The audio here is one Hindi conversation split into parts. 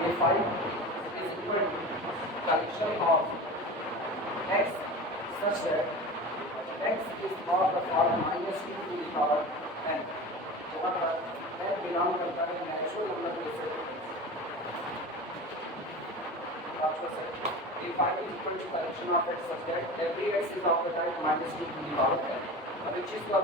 A5 is equal to collection of x such that x is of the form minus 2 to the power n, जहाँ पर n बिलोंग करता है नेचुरल नंबर के set. A5 is equal to collection of x such that every x is of the type minus 2 to the power n। अब एक चीज को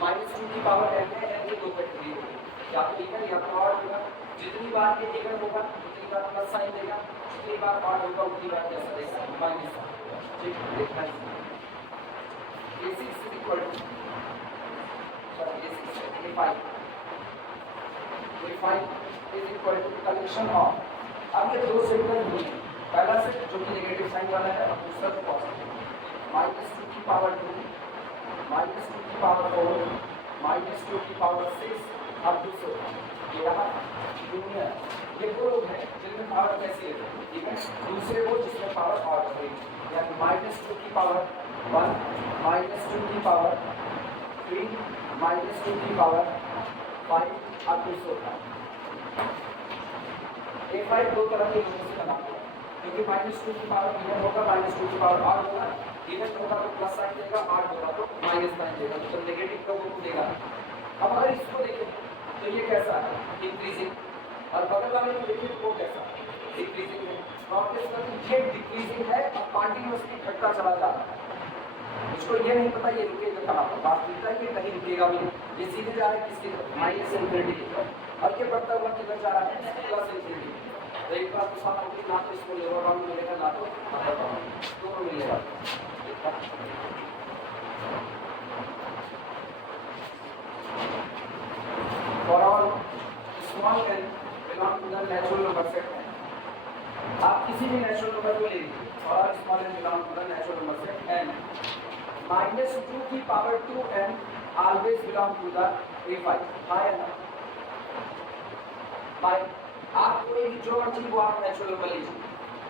माइनस 2 की पावर n है, n की दो कैटेगरी होगी, या तो इवन या तो ऑड होगा। जितनी बार ये इवन होगा उतनी बार प्लस साइन देगा, जितनी बार ऑड होगा उतनी बार कैसा देगा, माइनस। ठीक है, देखना है। A6 is equal to A5 is equal to collection of, अब ये दो सेट कर दिए, पहला सेट जो कि नेगेटिव साइन वाला है और दूसरा पॉजिटिव, माइनस 2 की पावर 2, माइनस 2 की पावर 4, माइनस 2 की पावर 6, अब दूसरा ये रहा यूनियन। ये दो लोग हैं जिनमें पावर कैसी है, इवन दूसरे वो जिसमें पावर ऑड है, यानी माइनस 2 की पावर 1, माइनस 2 की पावर 3, माइनस 2 की पावर 5, अब दूसरा A5 दो तरह के यूनिट से बना हुआ है, क्योंकि माइनस 2 की पावर इवन होगा, माइनस 2 की पावर ऑड होगा, इवन होगा तो प्लस साइन देगा, ऑड होगा तो माइनस साइन देगा, तो नेगेटिव का वो देगा। अब अगर इसको देखें तो ये कैसा है, इंक्रीजिंग, और बगल वाले को देखें तो वो कैसा डिक्रीजिंग है। और इसका ये डिक्रीजिंग है और कंटीन्यूअसली घटता चला जा रहा है। उसको ये नहीं पता ये रुकेगा कहाँ पर, बात मिलता है कि कहीं रुकेगा भी नहीं, ये सीधे जा रहा है किसकी तरफ, माइनस इन्फिनिटी की तरफ, और ये बढ़ता हुआ किधर जा रहा है, प्लस इन्फिनिटी। तो एक बात तो साफ होगी, ना तो इसको लोअर बाउंड मिलेगा ना तो अपर बाउंड, दोनों मिलेगा। For all small n belong to the natural number set है। आप किसी भी नेचुरल नंबर को ले लीजिए, और small n belong to the natural number set n, minus 2 की power 2n always belong to the A5। हाँ या ना? आप कोई जो मर्जी वो आप नेचुरल नंबर लीजिए,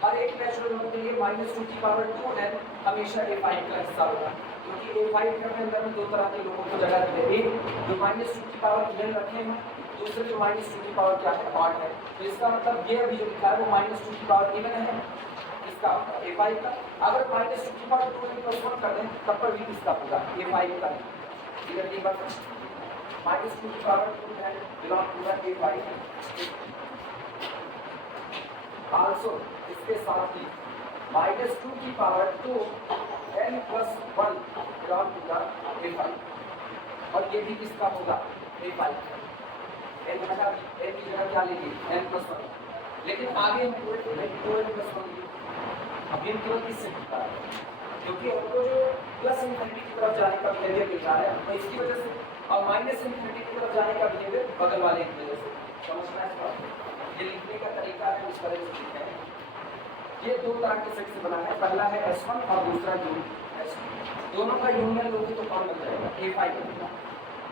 हर एक नेचुरल नंबर के लिए माइनस 2 की पावर 2n हमेशा A5 का हिस्सा होगा, क्योंकि A5 के अंदर में दो तरह के लोगों को जगह दी है, एक जो माइनस 2 की पावर इवन रखे हैं, दूसरे जो माइनस 2 की पावर क्या है, ऑड है। तो इसका मतलब ये अभी जो लिखा है वो माइनस 2 की पावर इवन है, इसका A5 का। अगर माइनस 2 की पावर 2 प्लस 1 कर दें तब पर भी इसका होगा A5 का। ठीक है, माइनस 2 की power 2 belong to the A5। Also इसके साथ ही माइनस 2 की power 2 n plus 1 belong to the A5, और ये भी किसका होगा, A5। n की जगह क्या लेंगे, n प्लस 1, लेकिन आगे हम 2n प्लस 1 अभी हम केवल किससे पूछता है, क्योंकि हमको जो प्लस इन्फिनिटी की तरफ जाने का बिहेवियर दिख रहा है तो इसकी वजह से, और माइनस इन्फिनिटी की तरफ जाने का बिहेवियर बगल वाले की वजह से। समझना है इसका, ये लिखने का तरीका है, इस तरह से लिखा है। ये दो तरह के सेट से बना है, पहला है S1 और दूसरा S2, दोनों का यूनियन लोगे तो कौन बन जाएगा, A5 बनेगा।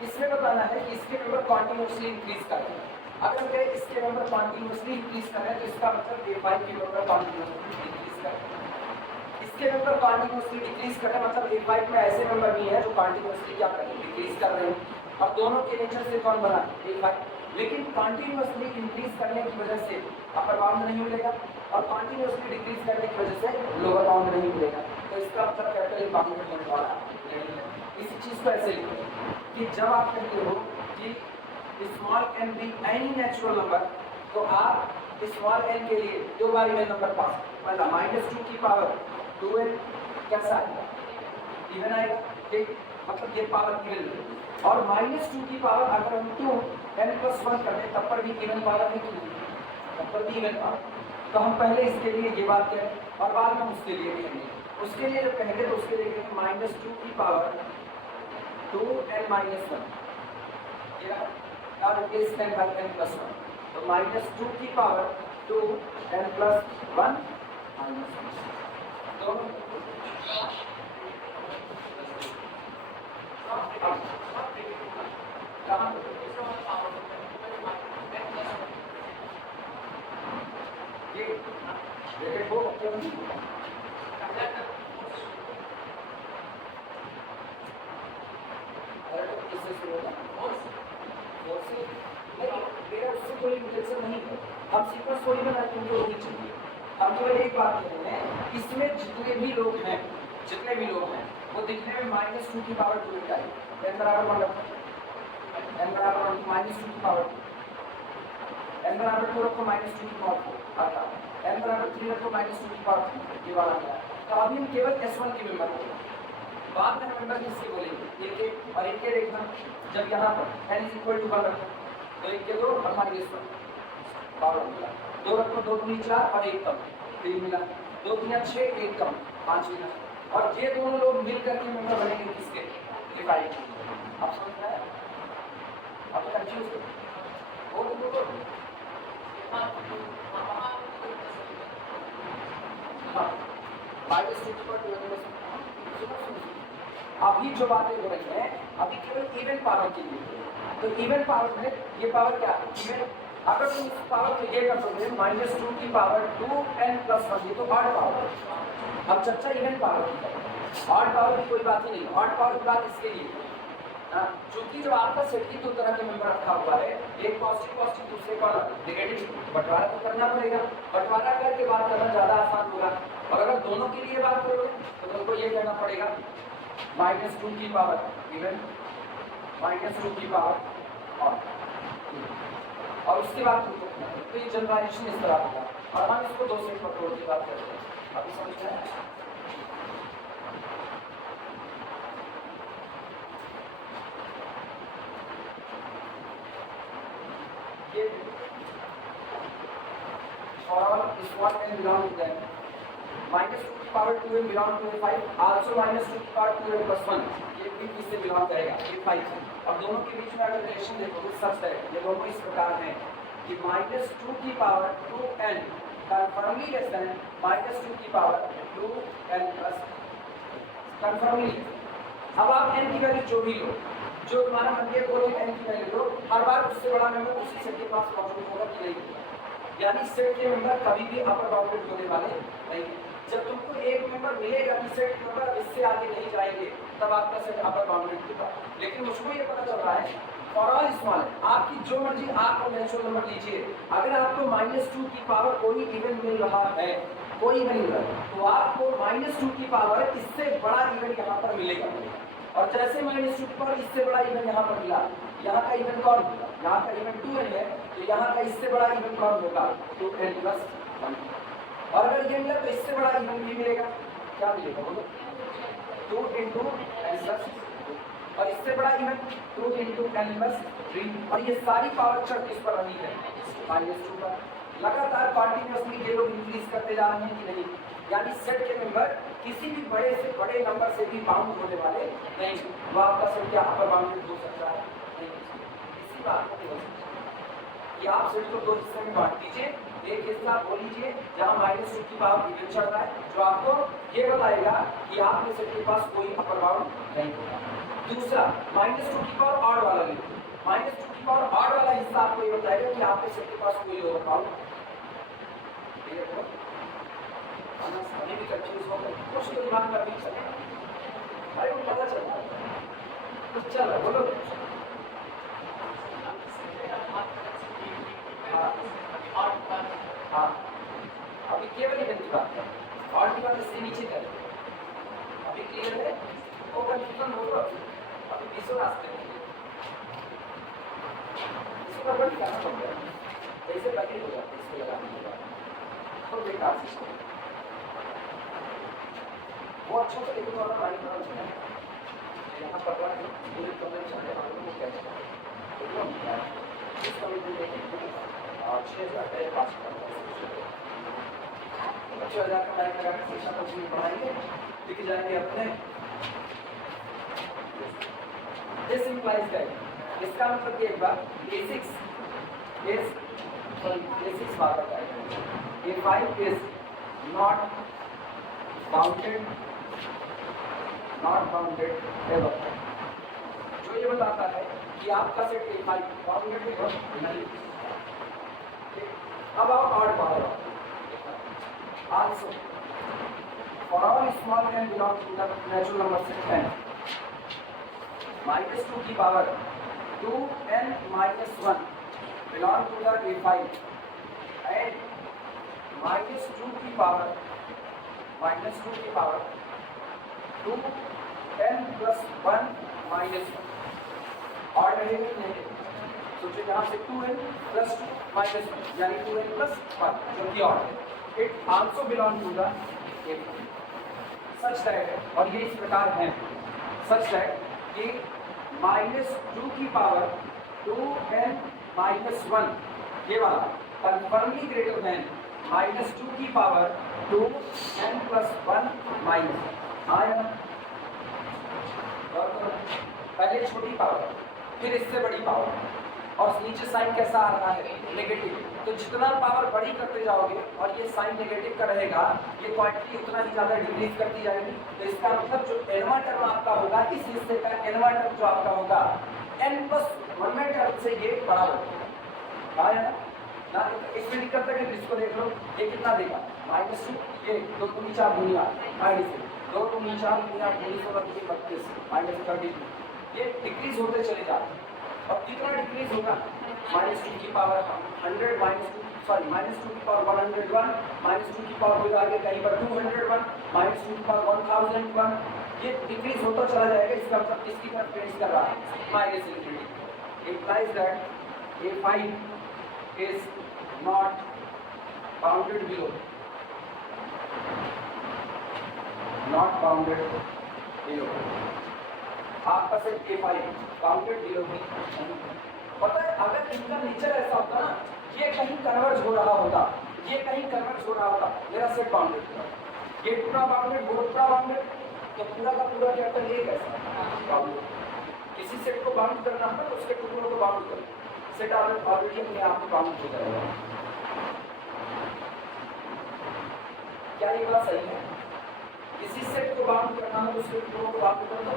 इसमें बताना है कि इसके नंबर कॉन्टिन्यूसली इंक्रीज कर रहे हैं। अगर कहे इसके नंबर कॉन्टिन्यूसली इंक्रीज कर रहे हैं तो इसका मतलब A5 के नंबर कॉन्टिन्यूसली डिक्रीज कर रहे हैं। इसके नंबर कॉन्टिन्यूसली डिक्रीज कर रहे हैं, मतलब A5 में ऐसे नंबर भी है जो कॉन्टिन्यूसली क्या कर रहे हैं, डिक्रीज कर रहे हैं। और दोनों के नेचर से कौन बना, A5, लेकिन कॉन्टिन्यूसली इंक्रीज करने की वजह से अपर बाउंड नहीं मिलेगा, और कॉन्टिन्यूसली डिक्रीज करने की वजह से लोअर बाउंड नहीं मिलेगा। तो इसका मतलब कैपिटल बाउंड होने वाला है। इसी चीज को ऐसे लिखो कि जब आप कहते हो कि स्मॉल n भी एनी नेचुरल नंबर, तो आप स्मॉल n के लिए दो बार इवन नंबर पास, मतलब माइनस 2 की पावर 2n कैसा आएगा, इवन आएगा। ठीक, मतलब ये पावर इवन, और माइनस 2 की पावर अगर हम 2n प्लस 1 कर दें तब पर भी इवन पावर है, तब पर भी इवन पावर। तो हम पहले इसके लिए ये बात करें और बाद में उसके लिए कहेंगे। उसके लिए जब कहेंगे तो उसके लिए कहेंगे माइनस 2 की पावर 2n माइनस 1, और इस n बाय n प्लस 1, तो माइनस 2 की पावर 2n प्लस 1 माइनस 1, दोनों ये देखो इससे शुरू होगा, मेरा उससे कोई इंटेंशन नहीं है। हम सीक्वेंस थोड़ी बना रहे हैं, रूल चाहिए। हम केवल एक बात कह रहे हैं, इसमें जितने भी लोग हैं वो दिखने में -2 की पावर 2 टाइप n बराबर 1 रखो, n बराबर 1 -2 की पावर 2, n बराबर 2 रखो -2 की पावर 4 आता है, n बराबर 3 रखो -2 की पावर 3, ये वाला गया। तो अभी हम केवल S1 के मेंबर को, बाद में मेंबर किसके बोलेंगे, एक एक और एक देखना। जब यहाँ पर n = 1 रखो तो 1 के 2 और -1 पावर मिला, 2 रखो 2 दूनी 4 और 1 कम 3 मिला, 2 दूनी 6 1 कम 5 मिला। और ये दोनों लोग मिलकर के मेंबर बनेंगे किसके, डिवाइड। आप समझ रहे हैं, आप कंफ्यूज हो अभी जो बातें हो रही हैं अभी केवल इवन पावर के लिए। तो इवन पावर में ये पावर क्या है, इवन अगर तुम इस पावर को ये कर दोगे -2 की पावर 2n + 1, ये तो ऑड पावर। हम चर्चा इवन पावर की करें, ऑड पावर की कोई बात ही नहीं। ऑड पावर की बात इसके लिए चूंकि जो आपका सेट की 2 तरह के मेंबर रखा हुआ है, एक पॉजिटिव दूसरे का नेगेटिव, बंटवारा तो करना पड़ेगा। बंटवारा करके बात करना ज़्यादा आसान होगा। और अगर दोनों के लिए बात करोगे तो तुमको ये कहना पड़ेगा -2 की पावर इवन, -2 की पावर ऑड, और उसके बाद तो ये जनरलाइजेशन इस तरह होगा। और हम इसको 2 सेट पर तोड़ के बात करते हैं। अभी समझ में आया? ये for all is what n belong to them, -2 की power 2n belong to A5, also -2 की पावर 2n + 1, ये भी किससे बिलोंग करेगा, A5। अब दोनों के बीच में अगर रिलेशन देखो तो सच है, ये दोनों इस प्रकार हैं कि -2 की power 2n confirmly less than -2 की पावर 2n + कन्फर्मली। अब आप n की वैल्यू जो भी लो, जो तुम्हारा मन के बोले n की वैल्यू लो, हर बार उससे बड़ा मेंबर उसी सेट के पास मौजूद होगा कि नहीं होगा, यानी सेट के मेंबर कभी भी अपर बाउंडेड होने वाले नहीं। जब तुमको एक मेंबर मिलेगा कि सेट के मेंबर इससे आगे नहीं जाएंगे तब आपका सेट अपर बाउंडेड होगा। लेकिन मुझको ये पता चल रहा है फॉर ऑल स्मॉल, आपकी जो मर्जी आप नेचुरल नंबर लीजिए, अगर आपको -2 की पावर कोई इवन मिल रहा है, कोई इवन मिल रहा है, तो आपको -2 की पावर इससे बड़ा इवन यहाँ पर मिलेगा। और जैसे -2 की पावर इससे बड़ा इवन यहाँ पर मिला, यहाँ का इवन कौन होगा, यहाँ का इवन 2n है, तो यहाँ का इससे बड़ा इवन कौन होगा, 2n + 1। और अगर ये मिला तो इससे बड़ा इवन भी मिलेगा, क्या मिलेगा बोलो, 2 × n + 2, और इससे बड़ा इवन 2 × n + 3। और ये सारी पावर चढ़ किस पर रही है, -2 पर। लगातार कॉन्टिन्यूसली ये लोग इंक्रीज करते जा रहे हैं कि नहीं, यानी सेट के मेंबर किसी भी बड़े से बड़े नंबर से भी बाउंड होने वाले नहीं। वो आपका सेट क्या अपर बाउंडेड हो सकता है, नहीं। इसी बात को हो सकता है कि आप सेट को 2 हिस्से में बांट दीजिए, एक हिस्सा बोल लीजिए जहाँ -2 की पावर इवन चल रहा है, जो आपको ये बताएगा कि आपके सेट के पास कोई अपर बाउंड नहीं होगा। दूसरा -2 की पावर ऑड वाला ले, -2 की पावर ऑड वाला हिस्सा आपको ये बताएगा कि आपके सेट के पास कोई लोअर बाउंड अभी भी कंफ्यूज हो गए, कुछ तो दिमाग में अभी चले, अरे वो पता चल रहा है कुछ चल रहा है, बोलो। हाँ अभी केवल इवन की बात है, और की बात इससे नीचे करें, अभी क्लियर है, वो कंफ्यूजन होगा अभी बीसों रास्ते में, इसको गड़बड़ करना पड़ेगा, जैसे पहले हो जाता है इसको लगाने के बाद तो बेकार सिस्टम वो अच्छा से लेकिन वाला माइंड बना है यहाँ पकड़ा है पूरे कमरे चाहने वालों को क्या चाहिए इस कमरे में देखें और 6,000 का 5 का 6,000 का लाइन लगाकर शिक्षा कुछ नहीं पढ़ाएंगे, लिख जाएंगे अपने। दिस इंप्लाइज दैट, इसका मतलब कि एक बार A6 वाला है, A5 is not bounded ever। जो ये बताता है कि आपका सेट A5 बाउंडेड नहीं। अब आप odd power also for all small n belong to the natural number set n, -2 की power 2n - 1 belong to the A5, and -2 की पावर 2 n + 1 - 1 और रहेगा कि नहीं? सोचिए यहाँ से 2n + 2 - 1 यानी 2n + 1 जो कि और है। It also belong to the such that, और ये इस प्रकार है सच दैट कि -2 की पावर 2n - 1 ये वाला कन्फर्मली ग्रेटर देन -2 की पावर 2n + 1 आया। और पहले छोटी पावर फिर इससे बड़ी पावर और नीचे साइन कैसा आ रहा है? नेगेटिव। तो जितना पावर बड़ी करते जाओगे और ये साइन नेगेटिव का रहेगा, ये क्वांटिटी उतना ही ज़्यादा डिक्रीज करती जाएगी। तो इसका मतलब जो nवां टर्म आपका होगा, इस हिस्से का nवां टर्म जो आपका होगा n + 1 टर्म से ये बड़ा होगा। आया ना? इसमें दिक्कत है कि इसको देख लो, ये कितना देगा? -2, ये 2 दूनी 4 दूनी 8 -2 दूनी 4 दूनी 8 दूनी 16 दूनी 32 -32 ये डिक्रीज होते चले जाते हैं। और कितना डिक्रीज होगा? -2 की पावर 100 -2 की पावर 101 -2 की पावर होगा आगे कहीं पर 201 -2 की पावर 1001 ये डिक्रीज होता चला जाएगा। इसका मतलब किसकी तरफ टेंड कर रहा है? -∞ implies that A5 is not bounded below, not bounded below। आपका सेट A5 बाउंडेड बिलो भी पता है। अगर इनका नेचर ऐसा होता ना, ये कहीं कन्वर्ज हो रहा होता, ये कहीं कन्वर्ज हो रहा होता, मेरा सेट बाउंडेड होता, ये पूरा बाउंडेड वो पूरा बाउंडेड, तो पूरा का पूरा क्या होता है? ये कैसा बाउंडेड? किसी सेट को बाउंड करना है तो उसके टुकड़ों को बाउंड करो, सेट ऑलरेडी अपने आप में बाउंड हो जाएगा। क्या ये बात सही है? किसी सेट को बाउंड करना है तो उसके टुकड़ों को बाउंड कर दो,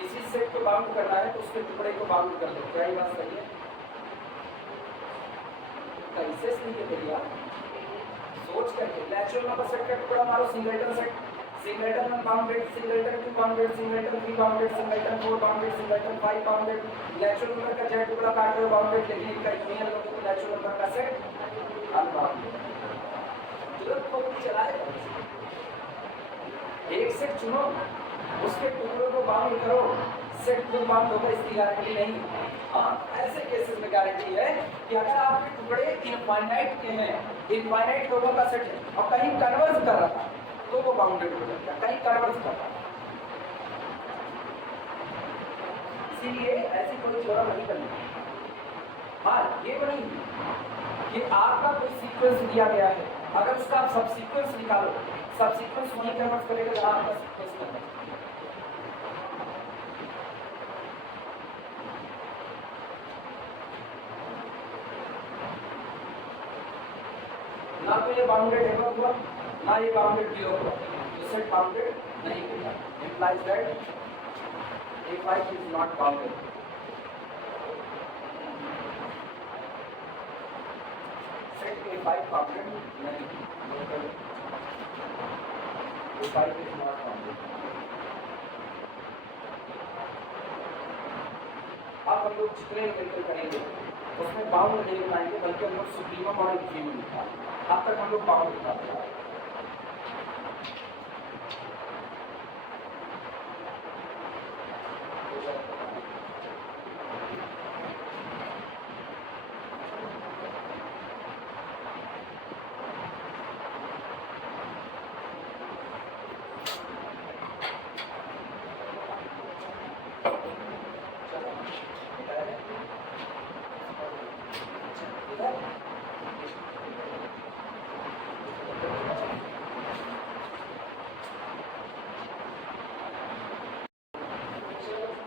किसी सेट को बाउंड करना है तो उसके टुकड़े को बाउंड कर दो। क्या ये बात सही है? कैसे सही है भैया? सोच करके नेचुरल नंबर सेट का टुकड़ा मारो, singleton set, singleton 1 bounded, singleton 2 bounded, singleton 3 bounded, singleton 4 bounded, singleton 5 bounded. Natural number का जेड टुकड़ा काट रहे हो बाउंडेड, लेकिन इनका यूनियन लोगे तो नेचुरल नंबर का सेट अनबाउंडेड। तुरंत को चलाए, एक सेट चुनो, उसके टुकड़ों को बाउंड करो, सेट को बाउंड होगा, इसकी गारंटी नहीं। हाँ, ऐसे केसेस में गारंटी है कि अगर आपके टुकड़े इनफाइनाइट के हैं, इनफाइनाइट लोगों का सेट है और कहीं कन्वर्ज कर रहा था तो वो बाउंडेड हो जाता है, कहीं कन्वर्ज कर रहा है। इसीलिए ऐसी कोई थ्योरम नहीं करनी। हाँ, ये नहीं कि आपका कोई सीक्वेंस दिया गया है, अगर उसका आप सब सीक्वेंस निकालो, सब सीक्वेंस वही कन्वर्ट करेगा जहाँ आपका सीक्वेंस कन्वर्ट। ना तो ये बाउंडेड एबव हुआ, ना ये बाउंडेड बिलो हुआ, तो सेट बाउंडेड नहीं होगा। implies that A5 is not bounded। Set A5 bounded नहीं, A5 is not bounded। अब हम लोग जितने न्यूमेरिकल करेंगे उसमें बाउंड नहीं बनाएंगे, बल्कि हम लोग सुप्रीमम और इंफीमम निकालेंगे। अब तक हम लोग बाउंड निकालते हैं।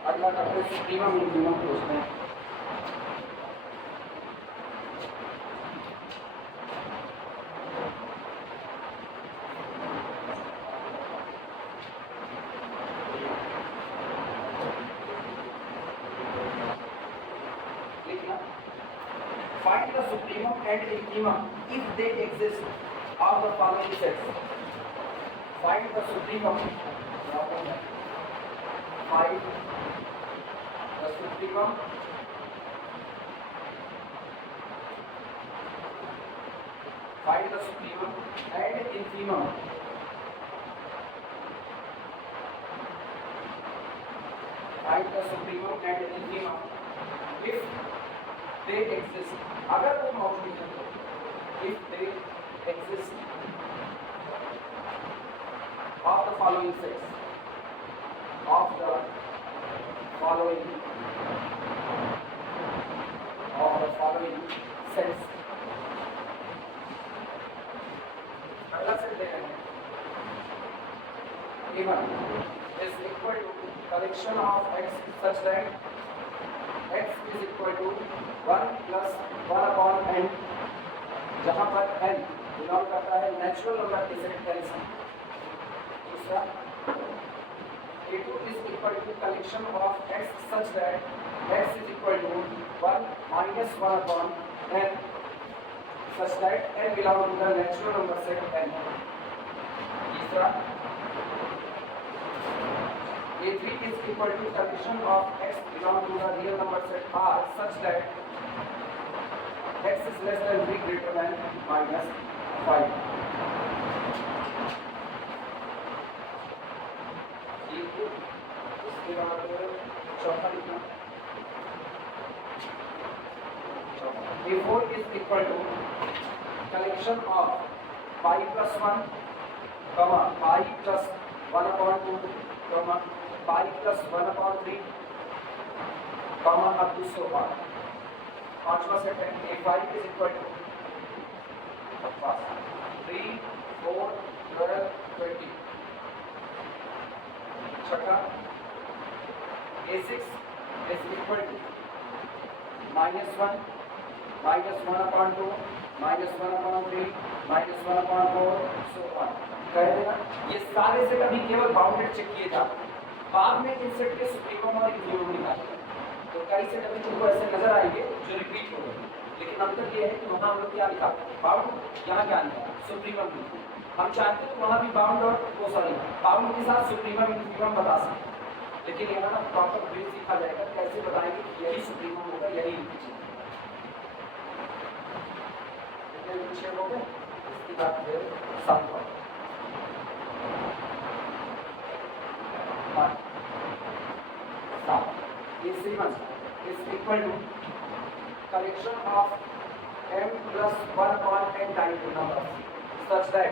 अगला करते हैं सुप्रीमम मिनिमम पूछते हैं। Find the supremum and infimum if they exist of the following sets। Find the supremum, find the supremum find the supremum and infimum. Find the supremum and infimum if they exist. अगर वो मौजूद है तो, if they exist of the following sets, of the following sets. पहला सेट ले रहे हैं A1 is equal to collection of x such that x is equal to 1 plus 1 upon n, जहाँ पर n बिलोंग करता है नेचुरल नंबर के सेट n से. दूसरा A2 is equal to collection of x such that x is equal to 1 minus 1 upon n such that n belongs to the natural number set n. तीसरा A3 is equal to collection of x belong to the real number set R such that x is less than 3 greater than minus 5. इसके बाद चौथा लिखना. A4 is equal to collection of pi plus 1, pi plus 1 upon 2, pi plus 1 upon 3, up to so far. पांचवा सेट है A5 is equal to 3, 4, 12, 20. छठा A6 is equal to minus 1 upon 2, minus 1 upon 3, minus 1 upon 4, so on. कह देना ये सारे सेट अभी केवल बाउंडेड चेक किए जा, बाद में इन सेट के सुप्रीमम और इन्फीमम निकालेंगे. तो कई सेट अभी तुमको ऐसे नजर आएंगे जो रिपीट हो गए, लेकिन अंतर ये है कि वहाँ हम लोग क्या लिखा बाउंड, यहाँ क्या लिखा सुप्रीमम. हम चाहते तो वहाँ भी बाउंड और वो सॉरी बाउंड के साथ सुप्रीमम इन्फीमम बता सकते, लेकिन यहाँ प्रॉपर वे सीखा जाएगा कैसे बताएंगे कि यही सुप्रीमम होगा यही इन्फीमम. विषय हो गए. इसकी बात है सातवां A7 is equal to collection of m plus 1 upon n type numbers such that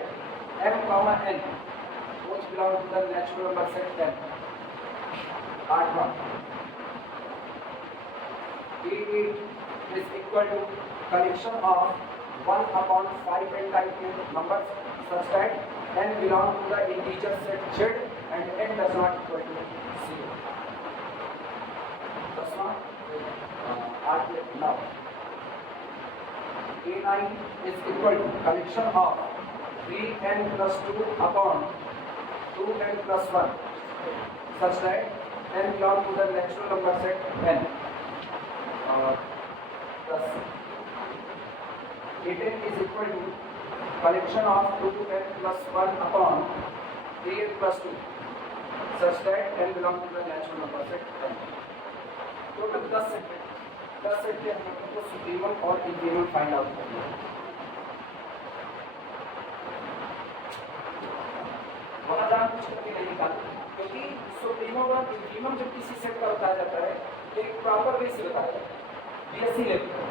m comma n which belong to the natural number set n. 8 A8 is equal to collection of 1 upon 5 n type numbers such that n belong to the integer set z and n does not equal to 0. Now A9 is equal to collection of 3n plus 2 upon 2n plus 1 such that n belong to the natural number set n. Thus A10 is equal to collection of 2n plus 1 upon 3n plus 2 such that n belong to the natural number set n. Total 10 set के हम लोगों को सुप्रीमम और इन्फीमम फाइंड आउट करना है. वहाँ जान कुछ करके नहीं निकालते, क्योंकि सुप्रीमम और इन्फीमम जब किसी सेट का बताया जाता है तो एक प्रॉपर वे से बताया जाता है बीएससी लेवल पर.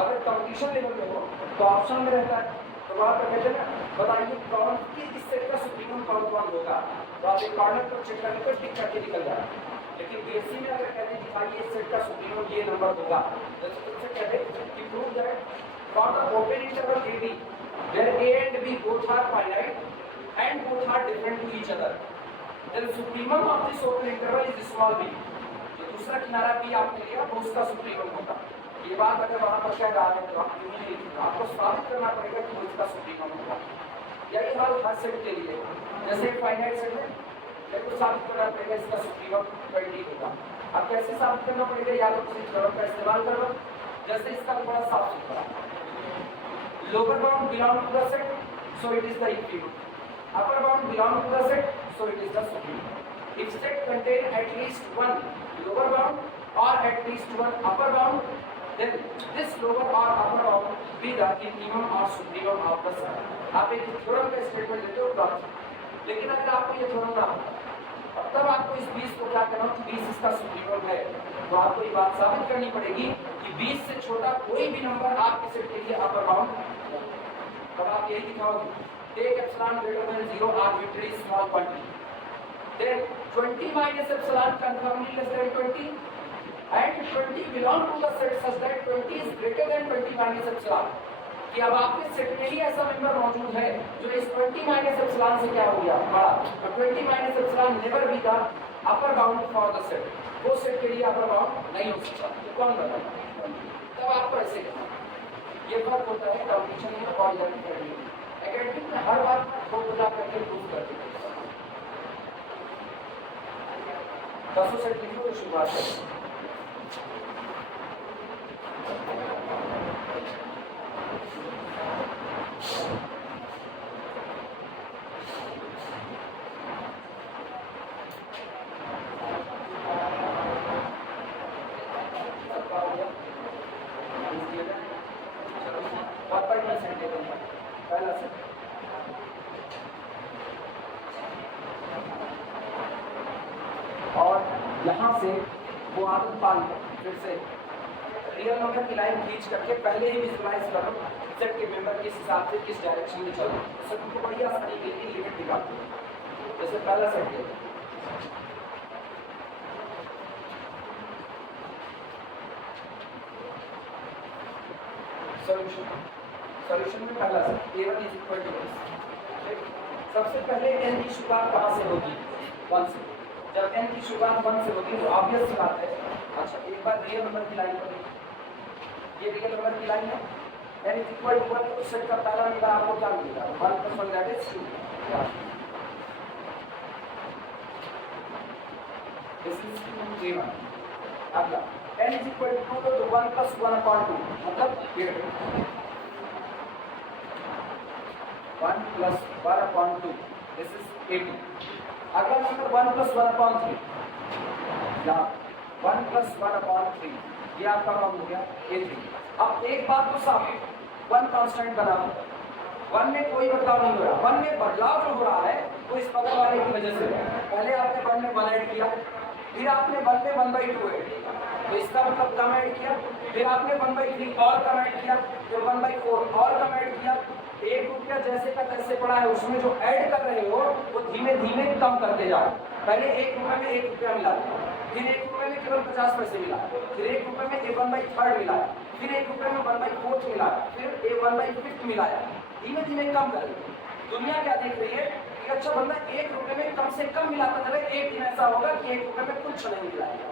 अगर कंपटीशन लेवल में हो तो ऑप्शन में रहता है, तो वहाँ पर कहते हैं बताइए कौन किस सेट का सुप्रीमम कौन कौन होगा, तो आप एक कॉर्नर पर चेक करने पर टिक करके निकल जाए. लेकिन बीएससी में अगर कहते हैं कि भाई ये सेट का सुप्रीमम ये नंबर होगा, तो उससे कहते हैं कि prove that for the open interval AB where A and B both are finite and both are different to each other, then supremum of this open interval is small b. जो दूसरा किनारा B आपने लिया वो उसका सुप्रीमम होगा. ये बात अगर वहाँ पर कह रहा है तो आपको साबित करना पड़ेगा कि वो इसका सुप्रीमम होगा. यही हाल हर सेट के लिए, जैसे फाइनाइट सेट है तो साबित करना पड़ेगा इसका सुप्रीमम 20 होगा. अब कैसे साबित करना पड़ेगा, या तो किसी थ्योरम का इस्तेमाल करो, जैसे इसका बड़ा साफ सुथरा lower bound belong to the set so it is the equivalent, upper bound belong to the set so it is the supremum. If set contain at least one lower bound और at least one upper bound then this lower or upper bound be the infimum or supremum of the set. आप एक थ्योरम का स्टेटमेंट देते हो प्लस, लेकिन अगर आपको ये थ्योरम ना हो तब आपको इस 20 को क्या करना हो कि 20 इसका सुप्रीमम है, तो आपको ये बात साबित करनी पड़ेगी कि 20 से छोटा कोई भी नंबर आपके सेट के लिए अपर बाउंड। तब आप यही दिखाओगे take epsilon greater than 0 arbitrary small quantity, then 20 minus epsilon confirmably less than 20 and 20 belong to the set such that 20 is greater than 20 minus epsilon, कि अब आपके सेट में ही ऐसा मेंबर मौजूद है जो इस 20 माइनस एप्सिलॉन से क्या हो गया बड़ा, तो 20 minus epsilon never be the upper bound for the set, वो सेट के लिए अपर बाउंड नहीं हो सकता। तो कौन बताएगा? तब आपको ऐसे करना, ये फर्क होता है कॉम्पिटिशन में और एकेडमिक में हर बार खुद बता करके प्रूव करते हैं। 10 सेट लिखो तो शुरुआत है। और यहाँ से वो आदत पाल फिर से रियल नंबर की लाइन खींच करके पहले ही विजुअलाइज करो सेट के मेंबर किस हिसाब से किस डायरेक्शन में चल रहे हैं, सबको बड़ी आसानी के लिए लिमिट निकालते हैं। जैसे पहला सेट ले सॉल्यूशन में पहला set a1 is equal to सबसे पहले n की शुरुआत कहाँ से होगी? 1 से। जब n की शुरुआत 1 से होगी तो ऑब्वियस सी बात है। अच्छा एक बार रियल नंबर की लाइन पर ये रियल नंबर की लाइन है n इज इक्वल टू 1 तो सेट का पहला नंबर आपको क्या मिलेगा? 1 + 1 that is 2। This is a1। अगला n इज इक्वल टू 2 तो 1 + 1/2 मतलब 1 + 1/2 दिस इज a2। अगला नंबर 1 + 1/3 या 1 + 1/3 ये आपका काम हो गया a3। अब एक बात तो साफ है 1 कांस्टेंट बना हुआ है, 1 में कोई बदलाव नहीं हो रहा। 1 में बदलाव जो हो रहा है वो इस बगल वाले की वजह से। पहले आपने 1 में 1 ऐड किया, फिर आपने 1 में 1/2 ऐड किया तो इसका मतलब कम ऐड किया, फिर आपने 1/3 और कम ऐड किया, फिर 1/4 और कम ऐड किया। 1 रुपया जैसे का तैसे पड़ा है उसमें जो ऐड कर रहे हो वो धीमे धीमे कम करते जाओ। पहले 1 रुपये में 1 रुपया मिला, फिर 1 रुपये में केवल 50 पैसे मिला, फिर 1 रुपये में 1/3 मिला, फिर 1 रुपये में 1/4 मिला, फिर 1/5 मिलाया। धीमे धीमे कम कर रहे। दुनिया क्या देख रही है कि अच्छा बंदा 1 रुपये में कम से कम मिलाता चले, एक दिन ऐसा होगा कि 1 रुपये में कुछ नहीं मिलाएगा।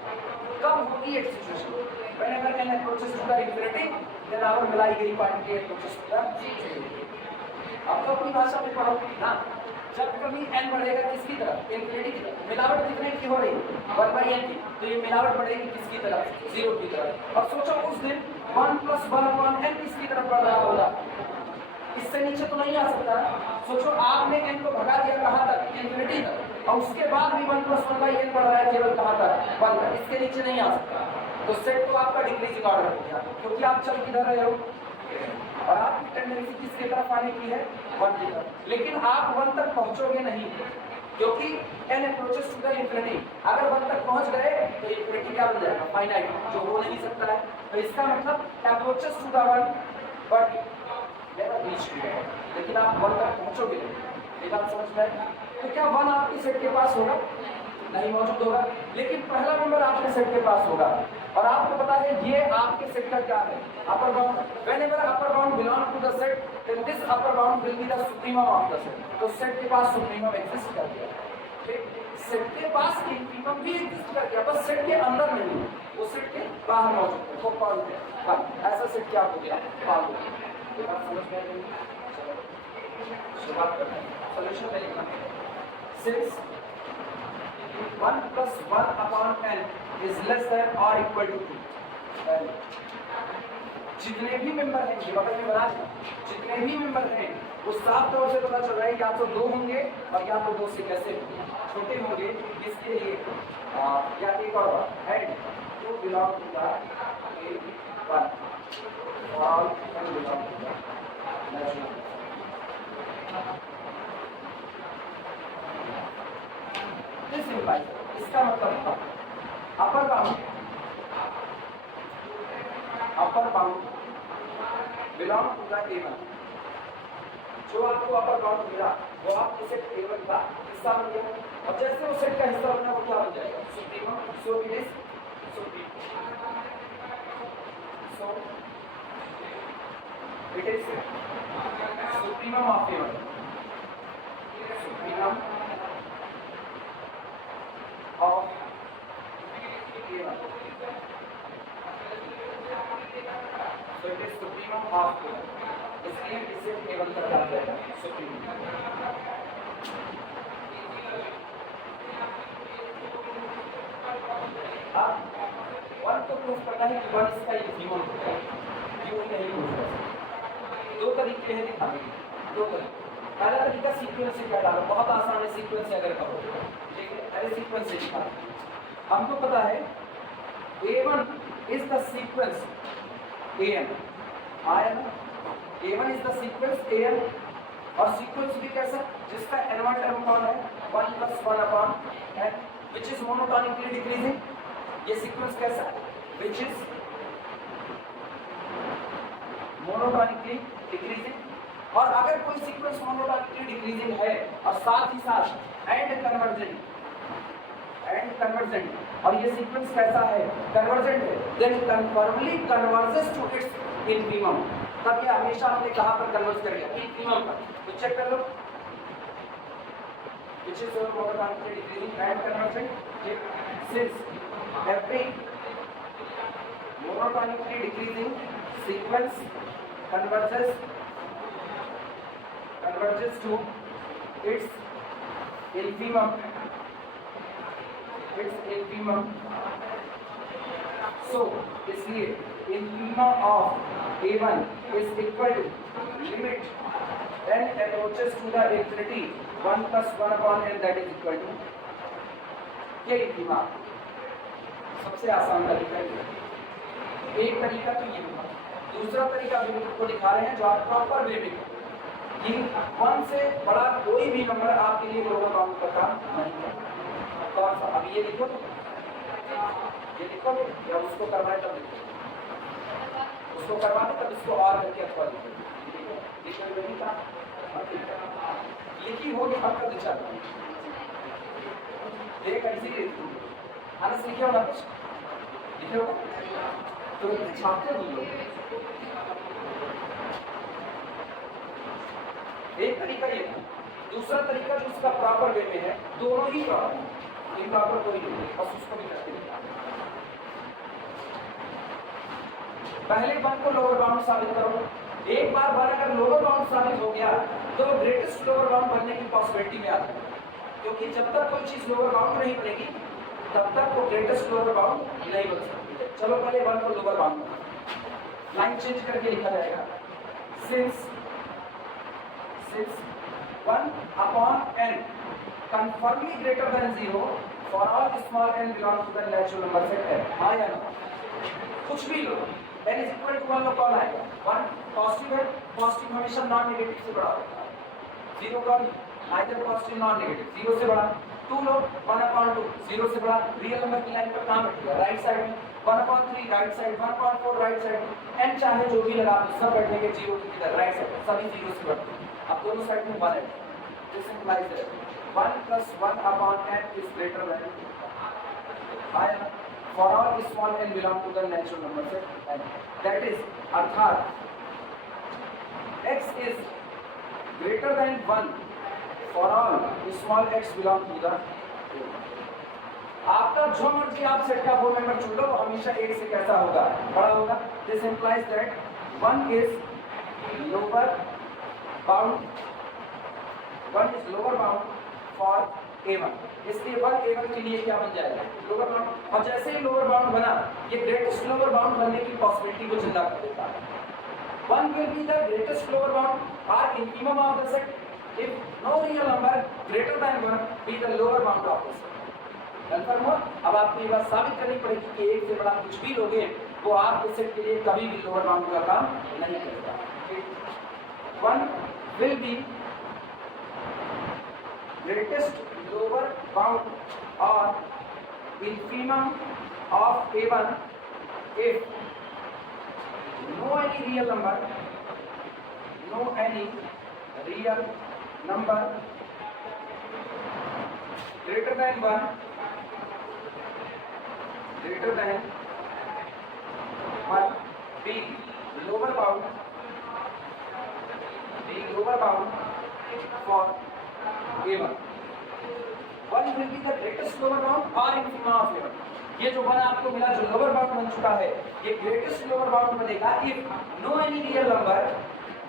कब होगी एक situation? whenever n approaches to the infinity then our मिलाई गई quantity approaches to the infinity। अब तो अपनी भाषा में पढ़ो ना, जब कभी n बढ़ेगा किसकी तरफ? इन्फिनिटी की तरफ। मिलावट कितने की हो रही? 1/n की, तो ये मिलावट बढ़ेगी किसकी तरफ? 0 की तरफ। अब सोचो उस दिन 1 + 1/n किसकी तरफ बढ़ रहा होगा? इससे नीचे तो नहीं आ सकता। सोचो आपने n को भगा दिया कहाँ तक? इन्फिनिटी तक, और उसके बाद भी 1 + 1/n बढ़ रहा है केवल कहाँ तक? 1 तक। इसके नीचे नहीं आ सकता। तो सेट तो आपका डिक्रीजिंग ऑर्डर हो गया क्योंकि आप चल किधर रहे हो और आपकी टेंडेंसी किसकी तरफ आने की है? 1 की तरफ। लेकिन आप 1 तक पहुंचोगे नहीं क्योंकि n approaches to the infinity। अगर 1 तक पहुंच गए तो infinity क्या बन जाएगा? फाइनाइट, जो हो नहीं सकता है। तो इसका मतलब approaches to the 1 but never reach to it। लेकिन आप 1 तक पहुंचोगे नहीं। ये बात समझ में? तो क्या 1 आपकी सेट के पास होगा? नहीं मौजूद होगा। लेकिन पहला नंबर आपके सेट के पास होगा और आपको पता है ये आपके सेट का क्या है? Upper bound. whenever upper bound belong to the set then this upper bound will be the supremum of the set। तो सेट के पास सुप्रीमम एग्जिस्ट कर गया। ठीक, सेट के पास इंफीमम भी एग्जिस्ट कर गया, बस सेट के अंदर नहीं, वो सेट के बाहर मौजूद है, वो कॉल है। ऐसा सेट क्या हो गया? कॉल हो गया। ये बात समझ में आ गई? चलो शुरुआत करते हैं। सॉल्यूशन लिखना 6 1 + 1/n is less than or equal to 2। जितने भी मेंबर हैं ये बगल में बना दें, जितने भी मेंबर हैं वो साफ तौर से पता चल रहा है या तो 2 होंगे और या तो 2 से कैसे होंगे? छोटे होंगे इसके लिए या एक और and 2 belong to the A1 for all n belong to the natural number. This implies इसका मतलब upper bound belong to the A1। जो आपको अपर बाउंड मिला वो आपके सेट A1 का हिस्सा बन गया, और जैसे वो सेट का हिस्सा बना वो क्या बन जाएगा, supremum. So it is supremum, so it is supremum of A1, supremum of A1, so it is supremum of A1, इसलिए इसे A1 का नाम जाएगा सुप्रीमम। अब वन को प्रूव करना है कि वन इसका इंफीमम होता है, क्यों नहीं प्रूव कर सकते। दो तरीके हैं दिखाने के, दो तरीके। पहला तरीका सीक्वेंस से क्या डालो, बहुत आसान है सीक्वेंस से अगर करो, लेकिन पहले सीक्वेंस से दिखा। हमको पता है A1 is the sequence AN, आया ना, A1 is the sequence AN, और सीक्वेंस भी कैसा, जिसका n1 टर्म कौन है 1 + 1 upon n, which is monotonically decreasing। ये सीक्वेंस कैसा है, which is monotonically decreasing। और अगर कोई सीक्वेंस मोनोटोनिकली डिक्रीजिंग है और साथ ही साथ एंड कन्वर्जेंट, और ये सीक्वेंस कैसा है, कन्वर्जेंट है, then conformally converges to its infimum. तब ये हमेशा हमने कहां पर कन्वर्ज करेगा, इंफीमम पर। तो चेक कर लो, which is monotonically decreasing and convergent, since every monotonically decreasing sequence converges to its infimum, so इसलिए infimum of A1 is equal to limit n approaches to the infinity 1 + 1 upon n, that is equal to ये infimum। सबसे आसान तरीका है, एक तरीका तो ये हुआ, दूसरा तरीका भी को दिखा रहे हैं जो आप प्रॉपर वे में कि 1 से बड़ा कोई भी नंबर आपके लिए लोअर बाउंड का काम नहीं है। कौन सा, अभी ये लिखो, ये लिखोगे या उसको करवाए तब लिखो, उसको करवा दो तब इसको और करके अथवा लिखी होगी आपका विचार एक ऐसी अनस लिखे होगा, कुछ लिखे होगा तो छापते हो लोग। एक तरीका ये था, दूसरा तरीका जो उसका प्रॉपर वे में है, दोनों ही प्रॉपर है, इम्प्रॉपर कोई नहीं, बस उसको भी करते हैं। पहले वन को लोअर बाउंड साबित करो, एक बार वन अगर लोअर बाउंड साबित हो गया तो ग्रेटेस्ट लोअर बाउंड बनने की पॉसिबिलिटी में आता है, क्योंकि जब तक कोई चीज लोअर बाउंड नहीं बनेगी तब तक वो ग्रेटेस्ट लोअर बाउंड नहीं बन सकती। चलो पहले वन को लोअर बाउंड, लाइन चेंज करके लिखा जाएगा, since 1 upon n confirmly greater than 0 for all small n belong to the natural number set n। हाँ या ना, कुछ भी लो, n is equal to 1 लो, कौन आएगा 1, पॉजिटिव है, पॉजिटिव हमेशा नॉन नेगेटिव से बड़ा होता है, 0 कौन, आइदर पॉजिटिव नॉन नेगेटिव, 0 से बड़ा, 2 लो 1 upon 2 0 से बड़ा, रियल नंबर की लाइन पर कहाँ बैठेगा, राइट साइड में, 1 upon 3 right side, 1 upon 4 right side, n चाहे जो भी लगा दो सब बैठेंगे 0 की किधर, राइट साइड, सभी 0 से बढ़ते हैं। अब दोनों साइड में 1 है, this implies that 1 + 1 upon n is greater than आया, for all small n belong to the natural number set n, that is अर्थात x is greater than 1 for all small x belong to the, आपका जो मर्जी आप सेट का फोर मेंबर चुन लो, हमेशा एक से कैसा होगा, बड़ा होगा। This implies that 1 is lower bound, 1 is lower bound for A1, इसलिए 1 A1 के लिए क्या बन जाएगा, लोअर बाउंड। और जैसे ही लोअर बाउंड बना, ये ग्रेटेस्ट लोअर बाउंड बनने की पॉसिबिलिटी को जिंदा कर देता है। 1 will be the greatest lower bound or infimum of the set if no real number greater than 1 be the lower bound of the set, confirm हुआ। अब आपको ये बात साबित करनी पड़ेगी कि एक से बड़ा कुछ भी लोगे वो आपके सेट के लिए कभी भी लोअर बाउंड का काम नहीं करेगा। One will be greatest lower bound और infimum of A1 if no any real number greater than 1 be lower bound for A1. 1 will be the greatest lower bound or infima of A1. ये जो 1 आपको मिला जो लोअर बाउंड बन चुका है ये ग्रेटेस्ट लोअर बाउंड बनेगा if no any real number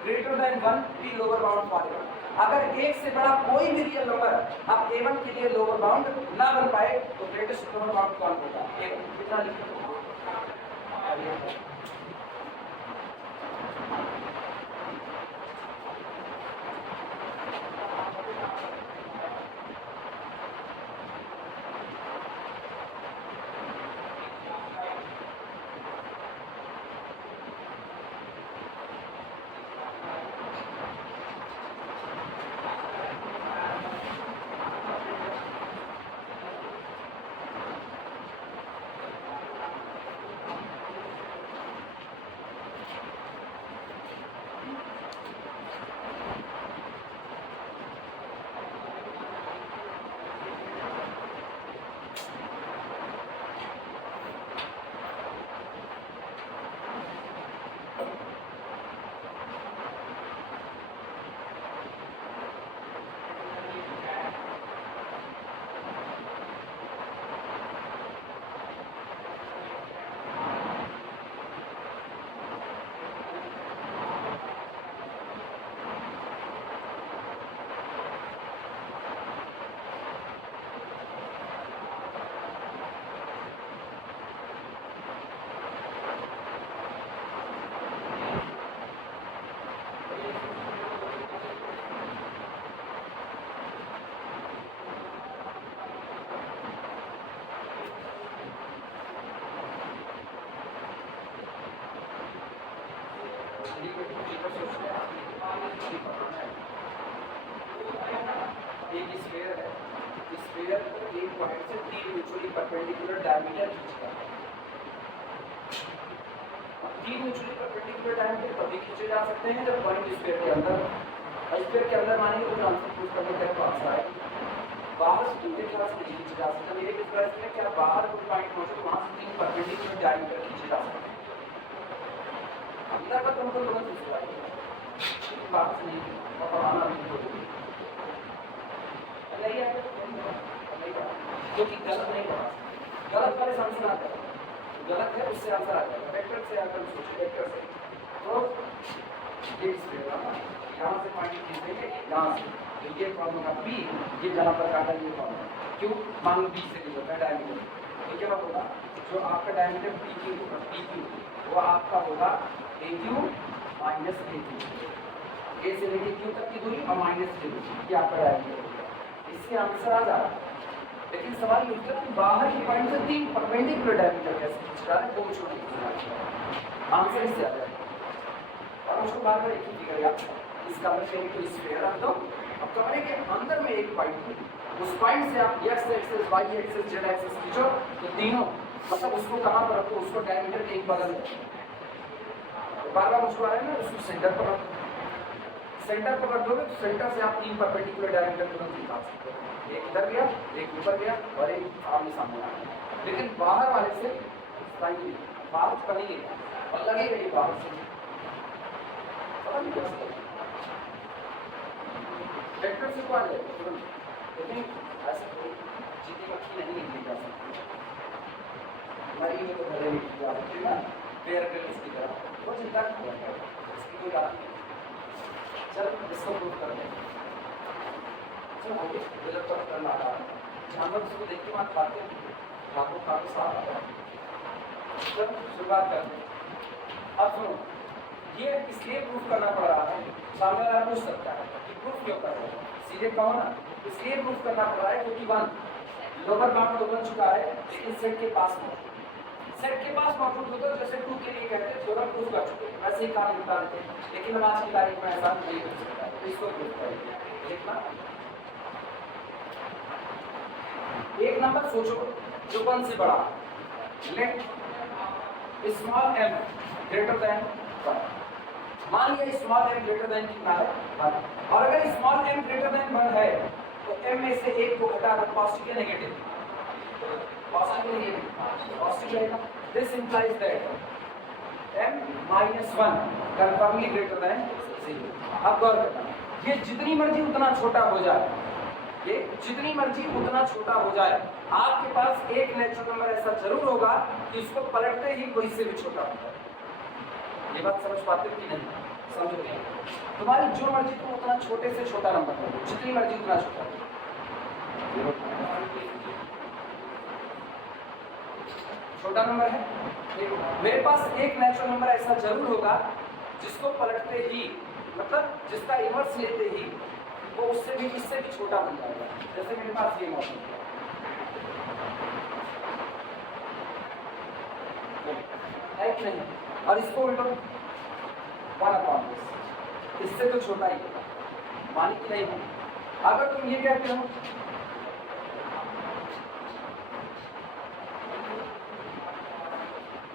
greater than 1 be lower bound for A1. अगर एक से बड़ा कोई भी रियल नंबर अब A1 के लिए लोअर बाउंड ना बन पाए तो ग्रेटेस्ट लोअर बाउंड कौन होगा? A1. कितना लिखा एक स्फीयर है, स्फीयर एक पॉइंट से 3 म्यूचुअली परपेंडिकुलर डायमीटर खींचता है। 3 म्यूचुअली परपेंडिकुलर डायमीटर तभी खींचे जा सकते हैं जब पॉइंट स्फीयर के अंदर मानेंगे तो आंसर प्रूव करने का पास आए। बाहर से दूसरे क्लास में खींचे जा सकते हैं। मेरे विश्वास में क्या बाहर कोई पॉइंट हो तो वहां से 3 परपेंडिकुलर डायमीटर खींचे जा सकते हैं। अंदर का तो मतलब तुरंत दूसरा है बात नहीं और पढ़ाना भी नहीं है क्योंकि गलत नहीं पढ़ा, गलत वाले आंसर आता है, गलत है उससे आंसर आ जाएगा। वेक्टर से आकर सोचिए वेक्टर से तो ये यहाँ से पॉइंट खींचेंगे यहाँ से तो ये फॉर्म होगा बी, ये जहाँ पर काटा ये फॉर्म क्यों मान लो बी से नहीं होता है डायमीटर तो क्या होगा जो आपका डायमीटर पी क्यू होगा पी क्यू वो आपका होगा ए क्यू माइनस ए क्यू, ए से लेके क्यू तक की दूरी और माइनस की दूरी ये आपका डायमीटर होगा। इससे आंसर आ जा रहा है लेकिन सवाल ये उठता है कि बाहर के पॉइंट से 3 परपेंडिकुलर डायमीटर कैसे खींच रहा है वो छोड़ आंसर इससे आ जाएगा। और उसको बार बार एक ही करिए आप इस कमरे में तो स्फीयर रख दो अब कमरे के अंदर में एक पॉइंट उस पॉइंट से आप x axis y axis z axis खींचो तो तीनों मतलब उसको कहाँ पर रखो उसको डायमीटर के एक बगल में बार बार उसको आ रहा है ना उसको सेंटर पर रखो, सेंटर पर रख दोगे तो सेंटर से आप 3 परपेंडिकुलर डायमीटर तुरंत निकाल सकते हो। एक इधर गया एक ऊपर गया और एक आमने सामने आ गया लेकिन बाहर वाले से बाहर का नहीं गया और लगेगा ये बाहर से पता नहीं कैसे वेक्टर से को आ जाएगा तुरंत लेकिन ऐसे कोई जीती मक्खी नहीं निकली जा सकती मरी में तो भले निकली जा सकती ना पेयर कर इसकी तरह वो चिंता नहीं करता इसकी कोई बात नहीं। चल इसको प्रूव कर दें चलो आगे गलत तो करना आ रहा है जानवर उसको देख के वहाँ खाते हैं खाते खाते साफ आता है। चल शुरुआत करते हैं। अब सुनो ये इसलिए प्रूफ करना पड़ रहा है सामने वाला पूछ सकता है कि प्रूफ क्यों कर रहे हो सीधे कहो ना इसलिए प्रूफ करना पड़ रहा है क्योंकि 1 लोअर बाउंड तो बन चुका है, लेकिन सेट के पास मौजूद, सेट के पास मौजूद होता है, जैसे 2 के लिए कहते हैं थ्योरम प्रूव कर चुके हैं, वैसे ही काम निपटा देते हैं, लेकिन हम आज की तारीख में ऐसा नहीं कर सकता, तो इसको प्रूव करेंगे। देखना एक नंबर सोचो जो 1 से बड़ा, let small m greater than 1, मान लिया स्मॉल m ग्रेटर देन कितना है 1, और अगर स्मॉल m ग्रेटर देन 1 है तो m में से एक को घटा दो, पॉजिटिव या नेगेटिव, पॉजिटिव या नेगेटिव, पॉजिटिव रहेगा। This implies that m - 1 confirmly greater than 0। अब गौर करना, ये जितनी मर्जी उतना छोटा हो जाए, ये जितनी मर्जी उतना छोटा हो जाए, आपके पास एक नेचुरल नंबर ऐसा जरूर होगा कि उसको पलटते ही कोई से भी छोटा होगा। ये बात समझ पाते हो कि नहीं? समझो, तुम्हारी जो मर्जी तुम उतना छोटे से छोटा नंबर लो, जितनी मर्जी उतना छोटा, छोटा नंबर है। मेरे पास एक नेचुरल नंबर ऐसा जरूर होगा जिसको पलटते ही, मतलब जिसका इनवर्स लेते ही वो उससे भी, इससे भी छोटा बन जाएगा, जैसे मेरे पास ये मौजूद है कि नहीं, और इसको उल्टो 1/, इससे तो छोटा ही होगा, मानी कि नहीं? अगर तुम ये कहते हो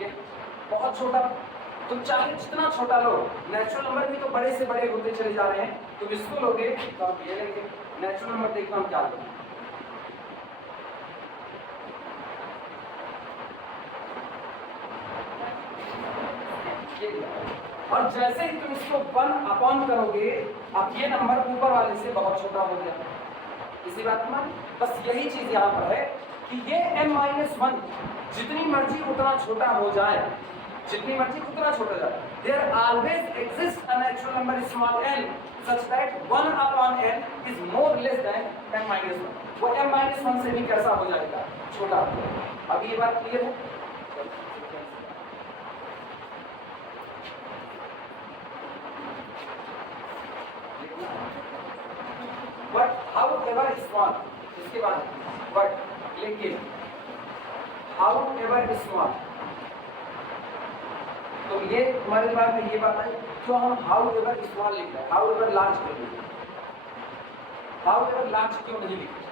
ये बहुत छोटा, तुम चाहे जितना छोटा लो, नेचुरल नंबर भी तो बड़े से बड़े होते चले जा रहे हैं, तुम इसको लोगे तो आप ये लेंगे, नेचुरल नंबर देखना हम क्या लोगे, और जैसे ही तुम इसको 1/, करोगे, अब ये नंबर ऊपर वाले से बहुत छोटा हो गया। इसी बात में बस यही चीज यहाँ पर है कि ये m-1 जितनी मर्जी उतना छोटा हो जाए, जितनी मर्जी उतना छोटा जाए, there always exist a natural number small n such that 1/n is more less than m-1। वो m-1 से भी कैसा हो जाएगा? छोटा। अब ये बात क्लियर है? But however small, इसके बाद but लेकिन however small, तो ये तुम्हारे दिमाग में ये बात आई क्यों हम however small लिख रहे हैं, however large क्यों लिख रहे हैं, however large क्यों नहीं लिख रहे?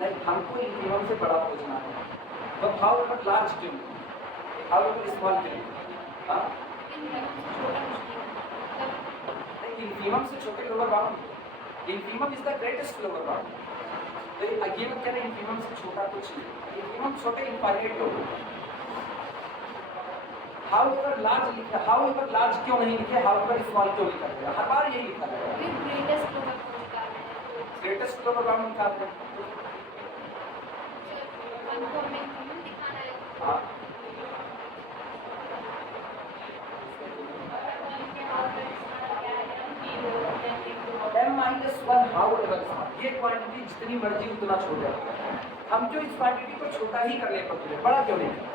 नहीं, हमको इनफिमम से बड़ा खोजना है, तो however large क्यों, however small क्यों? हाँ, इनफिमम से छोटे lower bound, infimum is the greatest lower bound, तो ये मत कहना इनफिमम से छोटा कुछ नहीं, इनफिमम छोटे इनफाइनाइट लोग। हाउएवर लार्ज लिखा, हाउएवर लार्ज क्यों नहीं लिखे, हाउएवर स्मॉल क्यों लिखा गया? हर बार यही लिखा गया, ग्रेटेस्ट लोअर बाउंड निकालते हैं। हाँ, m-1 however ये क्वांटिटी जितनी मर्जी उतना छोटा है, हम क्यों इस क्वांटिटी को छोटा ही करने पर तुले, बड़ा क्यों नहीं करते?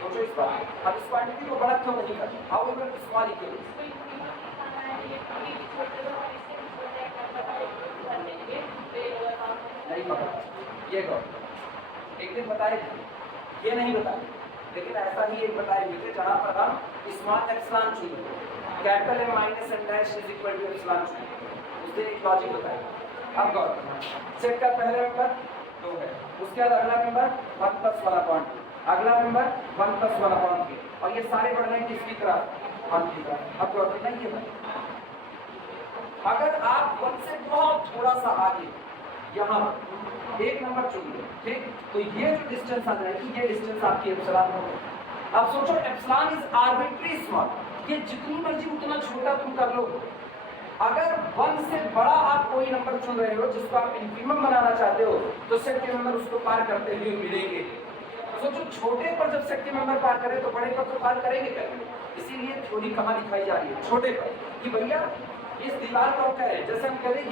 सोचो इस बात, हम इस क्वांटिटी को बड़ा क्यों नहीं करते, however स्मॉल क्यों नहीं पता? ये कहो, एक दिन बताए थे, ये नहीं बताए, लेकिन ऐसा ही एक बताए हुए थे जहां पर हम स्मॉल एप्सिलॉन चुन लेते, capital M minus n dash is equal to epsilon चुन, उसने एक लॉजिक बताया। अब गौर करना, सेट का पहला नंबर 2 है, उसके बाद अगला नंबर 1 + 1/2, अगला नंबर 1 + 1/k, और ये सारे बढ़ रहे हैं किसकी तरफ? 1 की तरफ। अब गौर करना, ये अगर आप 1 से बहुत थोड़ा सा आगे यहाँ एक नंबर चुन लो, ठीक, तो ये जो डिस्टेंस आ जाएगी, ये डिस्टेंस आपकी एप्सिलॉन होगी। अब सोचो एप्सिलॉन इज आर्बिट्री स्मॉल, ये जितनी मर्जी उतना छोटा तुम कर लो, अगर 1 से बड़ा आप कोई नंबर चुन रहे हो जिसको आप इनफिमम बनाना चाहते हो, तो सेट के नंबर उसको पार करते हुए मिलेंगे। सोचो छोटे पर जब सेट के नंबर पार करें तो बड़े पर तो पार करेंगे करेंगे, इसीलिए थ्योरी कहाँ दिखाई जा रही है? छोटे पर, कि भैया इस दीवार का क्या है, जैसे हम कह रहे हैं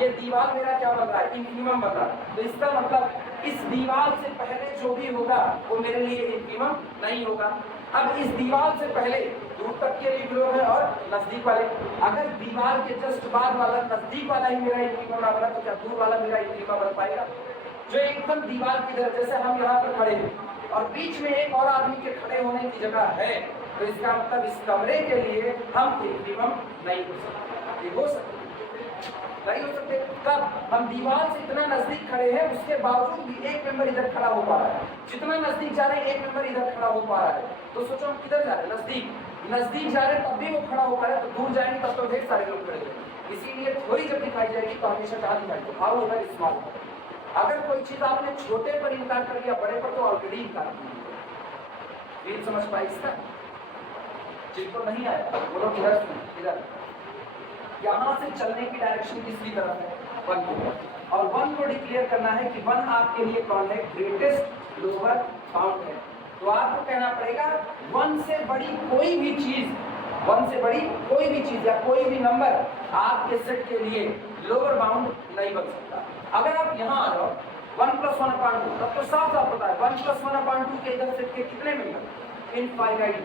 ये दीवार मेरा क्या बन रहा है? इनफिमम बन रहा है, तो इसका मतलब इस दीवार से पहले जो भी होगा वो मेरे लिए इनफिमम नहीं होगा। अब इस दीवार से पहले दूर तक के भी ग्लोब है और नजदीक वाले, अगर दीवार के जस्ट बाद वाला नजदीक वाला ही मेरा इंटीमा ना बना तो क्या दूर वाला मेरा इंटीमा बन पाएगा? जो एकदम दीवार की तरफ, जैसे हम यहाँ पर खड़े हैं और बीच में एक और आदमी के खड़े होने की जगह है, तो इसका मतलब इस कमरे के लिए हम इंटीमम नहीं हो सकते। ये हो सकते नहीं हो सकते कब? हम दीवार से इतना नजदीक खड़े हैं, उसके बावजूद भी एक मेंबर इधर खड़ा हो पा रहा है। जितना नजदीक जा रहे हैं एक मेंबर इधर खड़ा हो पा रहा है, तो सोचो हम किधर जा रहे हैं? नजदीक जा रहे हैं तब भी वो खड़ा हो पा रहा है, तो दूर जाएंगे तब तो ढेर सारे लोग खड़े हैं। इसीलिए थोड़ी जब दिखाई जाएगी तो हमेशा कहाँ दिखाई दो, हाउ होगा स्मॉल। अगर कोई चीज आपने छोटे पर इनकार कर दिया, बड़े पर तो ऑलरेडी इनकार कर दिया। समझ पाए इसका? जिनको नहीं आया वो लोग इधर यहाँ से चलने की डायरेक्शन किसकी तरफ है? 1 की तरफ। और 1 को डिक्लेयर करना है कि 1 आपके लिए कौन है? ग्रेटेस्ट लोअर बाउंड है। तो आपको कहना पड़ेगा 1 से बड़ी कोई भी चीज, 1 से बड़ी कोई भी चीज या कोई भी नंबर आपके सेट के लिए लोअर बाउंड नहीं बन सकता। अगर आप यहाँ आ जाओ 1 + 1/2, तब तो साफ साफ पता है 1 + 1/2 के इधर सेट के कितने मेंबर? इनफाइनाइट।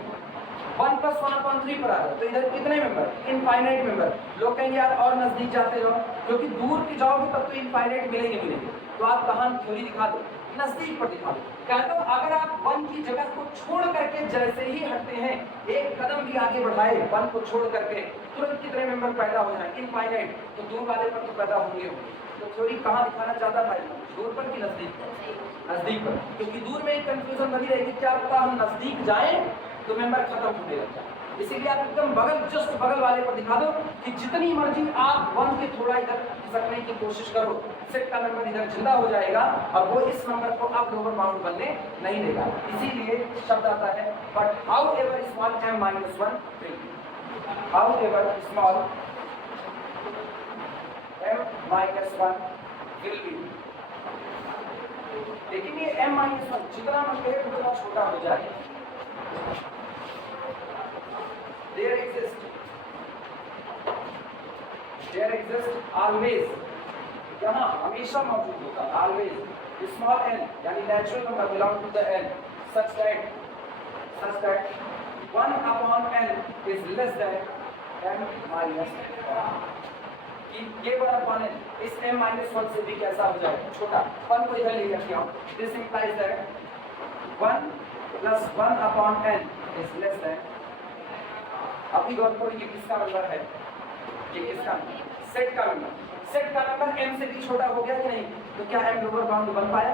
1 + 1/3 पर आ जाओ तो इधर कितने मेंबर? Infinite member. लोग कहेंगे यार और नजदीक जाते जाओ, क्योंकि दूर की जाओगे तब तो इनफाइनाइट मिलेंगे। तो आप कहाँ थ्योरी दिखा दो? नजदीक पर दिखा दो। कहता हूँ अगर आप 1 की जगह को छोड़ करके जैसे ही हटते हैं, एक कदम भी आगे बढ़ाए 1 को छोड़ करके, तुरंत कितने मेंबर पैदा हो जाए? इनफाइनाइट। तो दूर वाले पर तो पैदा होंगे। तो थ्योरी कहाँ दिखाना ज्यादा फायदा? दूर पर कि नजदीक पर? नजदीक पर, क्योंकि दूर में एक कंफ्यूजन बनी रहेगी, क्या पता हम नजदीक जाएं तो मेंबर खत्म होने लगता है। इसीलिए आप एकदम बगल, जस्ट बगल वाले पर दिखा दो कि जितनी मर्जी आप 1 के थोड़ा इधर खिसकने की कोशिश करो, सेट का नंबर इधर जिंदा हो जाएगा और वो इस नंबर को अब लोअर बाउंड बनने नहीं देगा। इसीलिए शब्द आता है but how ever small m - 1 will be, how ever small m - 1 will be। लेकिन ये m - 1 जितना मतलब उतना छोटा हो जाए, there exists always, यहाँ हमेशा मौजूद होता है always small n, यानी natural number belong to the n such that 1/n is less than m - 1। ये 1/n इस m - 1 से भी कैसा हो जाए? छोटा। 1 को इधर ले जाके आओ, this implies that 1 + 1/n is less than। अभी गौर करो ये किसका नंबर है? ये किसका? सेट का नंबर। सेट का नंबर m से भी छोटा हो गया कि नहीं? तो क्या m लोअर बाउंड बन पाया?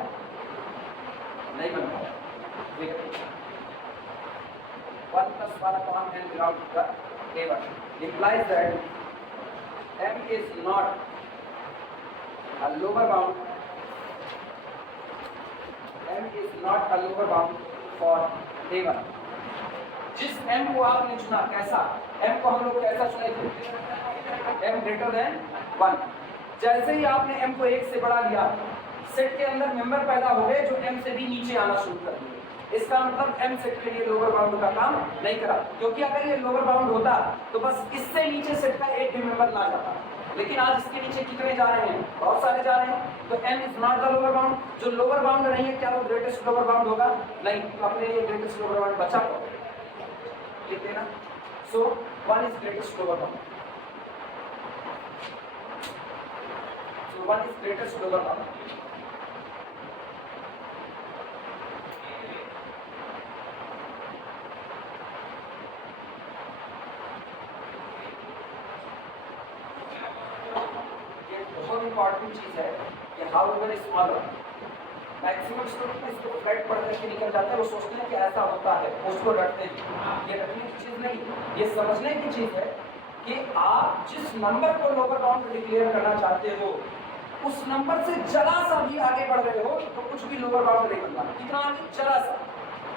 नहीं बन पाया। 1 + 1/n belong to the A1 implies that m is not a lower bound, m is not a lower bound for A1। जिस m को आपने चुना, कैसा m को हम लोग कैसा चुने थे? m > 1। जैसे ही आपने m को 1 से बढ़ा लिया, सेट के अंदर मेंबर पैदा हो गए जो m से भी नीचे आना शुरू कर दिए। इसका मतलब m सेट के लिए लोअर बाउंड का काम नहीं करा, क्योंकि अगर ये लोअर बाउंड होता तो बस इससे नीचे सेट का एक भी मेंबर ना जाता। लेकिन आज इसके नीचे कितने जा रहे हैं? बहुत सारे जा रहे हैं। तो m is not the lower bound. जो लोअर बाउंड नहीं है, क्या वो ग्रेटेस्ट लोअर बाउंड होगा? नहीं। तो अपने लिए ग्रेटेस्ट लोअर बाउंड बचा लिखते हैं ना। सो 1 is greatest lower bound. So 1 is greatest lower bound. ये बहुत इंपॉर्टेंट चीज है कि how ever smaller. Maximum student इसको फ्लैट पढ़ करके निकल जाते हैं, वो सोचते हैं कि ऐसा होता है, उसको रटते हैं। ये रटने की चीज़ नहीं, ये समझने की चीज़ है कि आप जिस नंबर को लोअर बाउंड डिक्लेयर करना चाहते हो, उस नंबर से जरा सा भी आगे बढ़ रहे हो तो कुछ भी लोअर बाउंड नहीं बन रहा। कितना आगे? जरा सा।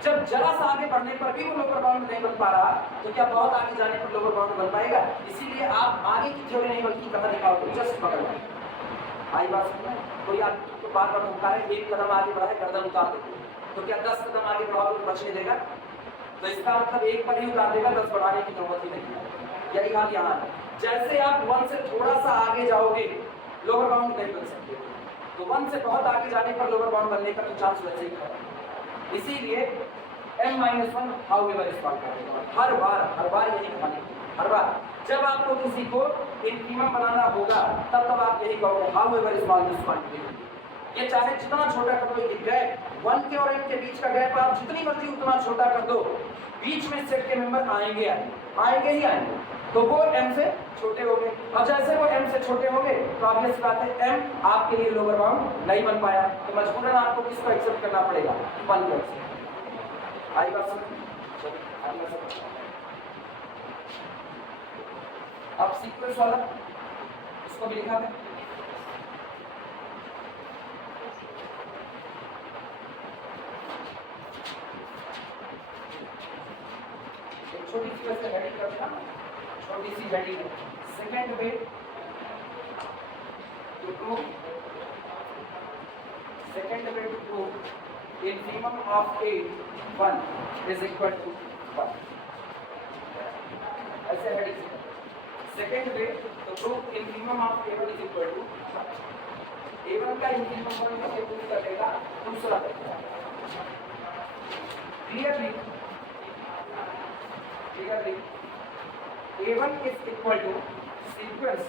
जब जरा सा आगे बढ़ने पर भी वो लोअर बाउंड नहीं बन पा रहा, तो क्या बहुत आगे जाने पर लोअर बाउंड बन पाएगा? इसीलिए आप आगे की थ्योरी नहीं बल्कि कहाँ दिखाओगे? जस्ट बगल में। आई बात समझ में? कोई आप तो बार बार होता है, एक कदम आगे बढ़ा है गर्दन उतार देते, तो क्या 10 कदम आगे बढ़ाओगे तो बचने देगा? तो इसका मतलब एक पर ही उतार देगा, 10 बढ़ाने की जरूरत ही नहीं। यही हाल यहाँ है। जैसे आप 1 से थोड़ा सा आगे जाओगे लोअर बाउंड नहीं बन सकते, तो 1 से बहुत आगे जाने पर लोअर बाउंड बनने का तो चांस वैसे ही है। इसीलिए m-1 हाउ एवर सॉल्व करेगा। हर बार यही कहानी, हर बार जब आपको किसी को इनफीमम बनाना होगा तब आप यही कहोगे how ever small this quantity. ये चाहे जितना छोटा कर दो, ये गैप 1 के और m के बीच का गैप आप जितनी मर्जी उतना छोटा कर दो, बीच में सेट के मेंबर आएंगे ही आएंगे, तो वो m से छोटे हो गए। और जैसे वो m से छोटे हो गए तो ऑब्वियस बात है m आपके लिए लोअर बाउंड नहीं बन पाया, तो मजबूरन आपको किसको एक्सेप्ट करना पड़ेगा, 1 को एक्सेप्ट। आई बात समझ? अब सीक्वेंस वाला इसको भी लिखा है, छोटी सी वैसे हेडिंग रखना, छोटी सी हेडिंग है, second way to prove infimum of A1 is equal to 1, ऐसे हेडिंग से। सेकेंड वे तो prove infimum of A1 is equal to 1, A1 का infimum 1 कैसे प्रूव करेगा, दूसरा तरीका। Clearly A1 is equal to sequence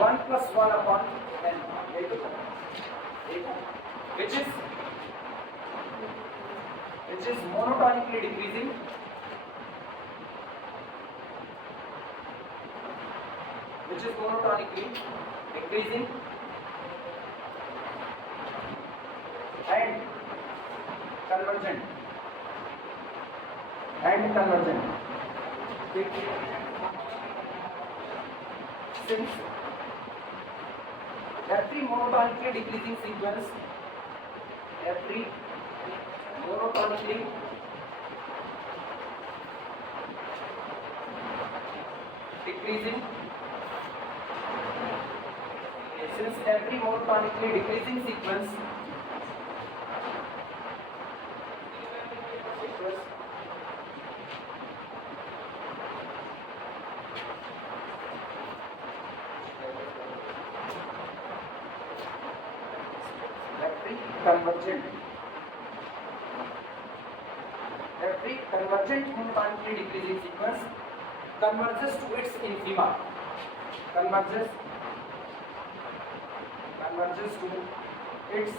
1 plus 1 upon n, which is monotonically decreasing, and convergent. Since every monotonically decreasing sequence, since every monotonically decreasing sequence every convergent monotonically decreasing sequence converges to its infima, converges to its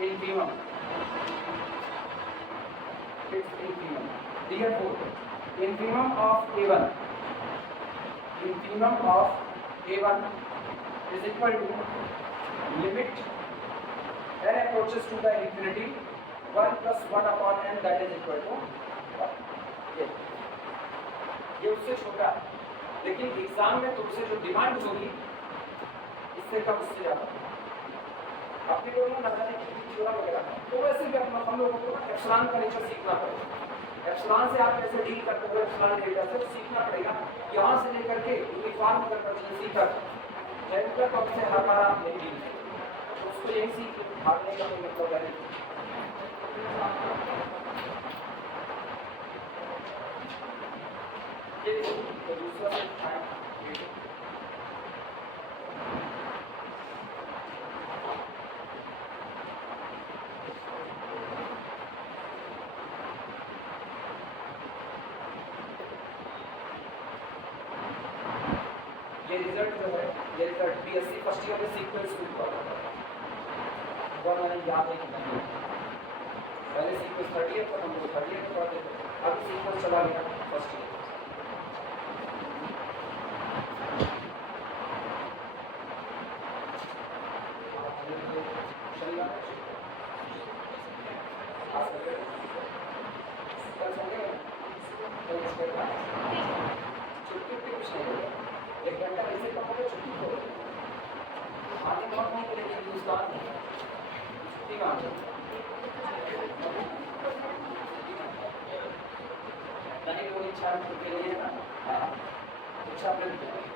infimum. Therefore, infimum of A1 is equal to limit n approaches to the infinity 1 plus 1 upon n, that is equal to 1. ये उससे छोटा, लेकिन एग्जाम में तुमसे जो डिमांड होगी इससे कम, उससे ज्यादा। अपने लोगों को नजारे की चोरा वगैरह, तो वैसे भी अपना हम लोगों को एप्सिलॉन का नेचर सीखना पड़ेगा। एप्सिलॉन से आप कैसे डील करते हो, एप्सिलॉन डेटा से सीखना पड़ेगा, यहाँ से लेकर के यूनिफॉर्म कन्वर्जेंसी तक एंकर कब से हर बार आप नहीं डील करेंगे, उसको यही सीख भागने का कोई मतलब है। ये दूसरा ये रिजल्ट जो है, ये रिजल्ट बीएससी फर्स्ट ईयर में सीक्वेंस को मैंने याद है कि नहीं, पहले सीक्वेंस 30 ईयर पर हम लोग 30 ईयर पढ़ते थे, अब सीक्वेंस चला गया फर्स्ट ईयर।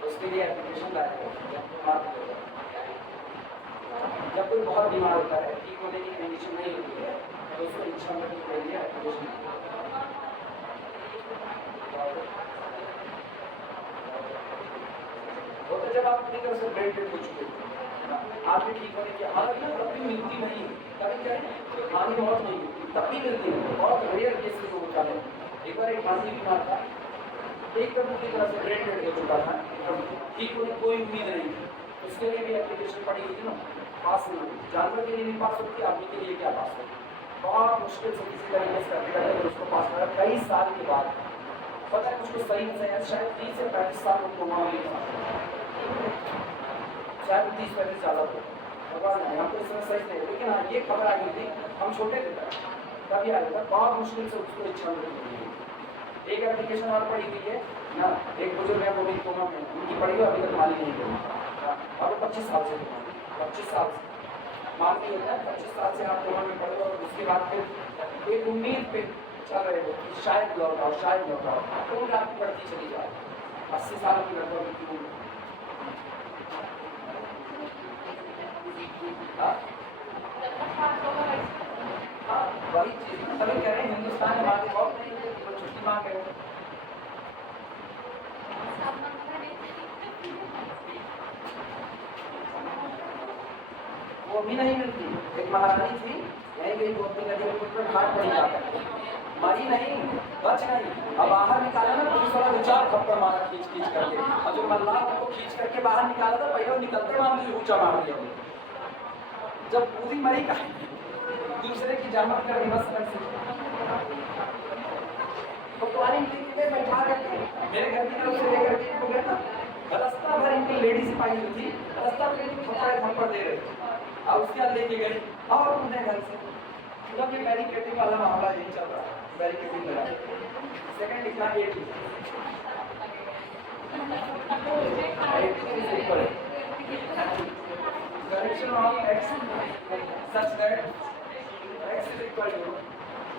उसके लिए एप्लीकेशन लाएगा, जब कोई बहुत बीमार होता है, ठीक होने की कंडीशन नहीं होती है, तो उसको इच्छा मृत्यु के लिए एप्लीकेशन वो तो जब आप अपनी तरफ से ब्रेन डेड हो चुके हो, बाद में ठीक होने की हालांकि कभी मिलती नहीं, कभी क्या खानी बहुत नहीं मिलती, तभी मिलती है, बहुत रेयर केसेस होता है। एक बार एक आदमी बीमार था, एकदम पूरी तरह से ब्रेन डेड हो चुका था, ठीक होने कोई उम्मीद नहीं थी, उसके लिए भी एप्लीकेशन पड़ी हुई थी ना, पास नहीं हुई। जानवर के लिए नहीं पास होती, आदमी के लिए क्या पास होती, बहुत मुश्किल से किसी तरीके से करते करते उसको पास करा। कई साल के बाद पता है मुझको सही में शायद 30 से 35 साल को वहाँ भी शायद 30-35 साल हो भगवान है, हम तो इस समय सही थे, लेकिन हाँ ये खबर आई थी, हम छोटे थे तभी आया था, बहुत मुश्किल से उसको इच्छा मिली। एक एप्लीकेशन और पड़ी हुई है ना, एक बुजुर्ग है वो भी कोमा में, उनकी पड़ी हुई अभी तक खाली नहीं हुई, और 25 साल से 25 साल से मान नहीं होता है, 25 साल से आप कोमा में पड़े हो, और उसके बाद फिर एक उम्मीद पे चल रहे हो कि शायद लौट आओ, शायद लौट आओ, तो उम्र आपकी बढ़ती चली जाए। 80 साल की लगभग की उम्र, वही चीज तभी कह रहे हैं हिंदुस्तान में बातें बहुत नहीं होती, तो छुट्टी मांग रहे हो। वो भी नहीं मिलती। एक महारानी थी, यहीं गई गोमती नदी के पुल पर घाट पड़ी जाकर, मरी नहीं, बच गई। अब बाहर निकाला ना पुलिस वाला 2-4 थप्पड़ मारा खींच खींच करके, और जो मल्लाह को खींच करके बाहर निकाला था पहले निकलते मामले ऊंचा मार दिया। जब पूरी मरी का दूसरे की जामत कर दी बस कर से बैठा करके मेरे घर की तरफ से लेकर के इनको गया ना, रास्ता भर इनकी लेडी सिपाही थी, रास्ता भर इनको थप्पड़ दे रहे थे, और उसके बाद लेके गए और उन्हें घर से। जब ये बैरिकेडिंग वाला मामला यही चल रहा है, बैरिकेडिंग लगा सेकंड लिखना 8 correction of x such that x is equal to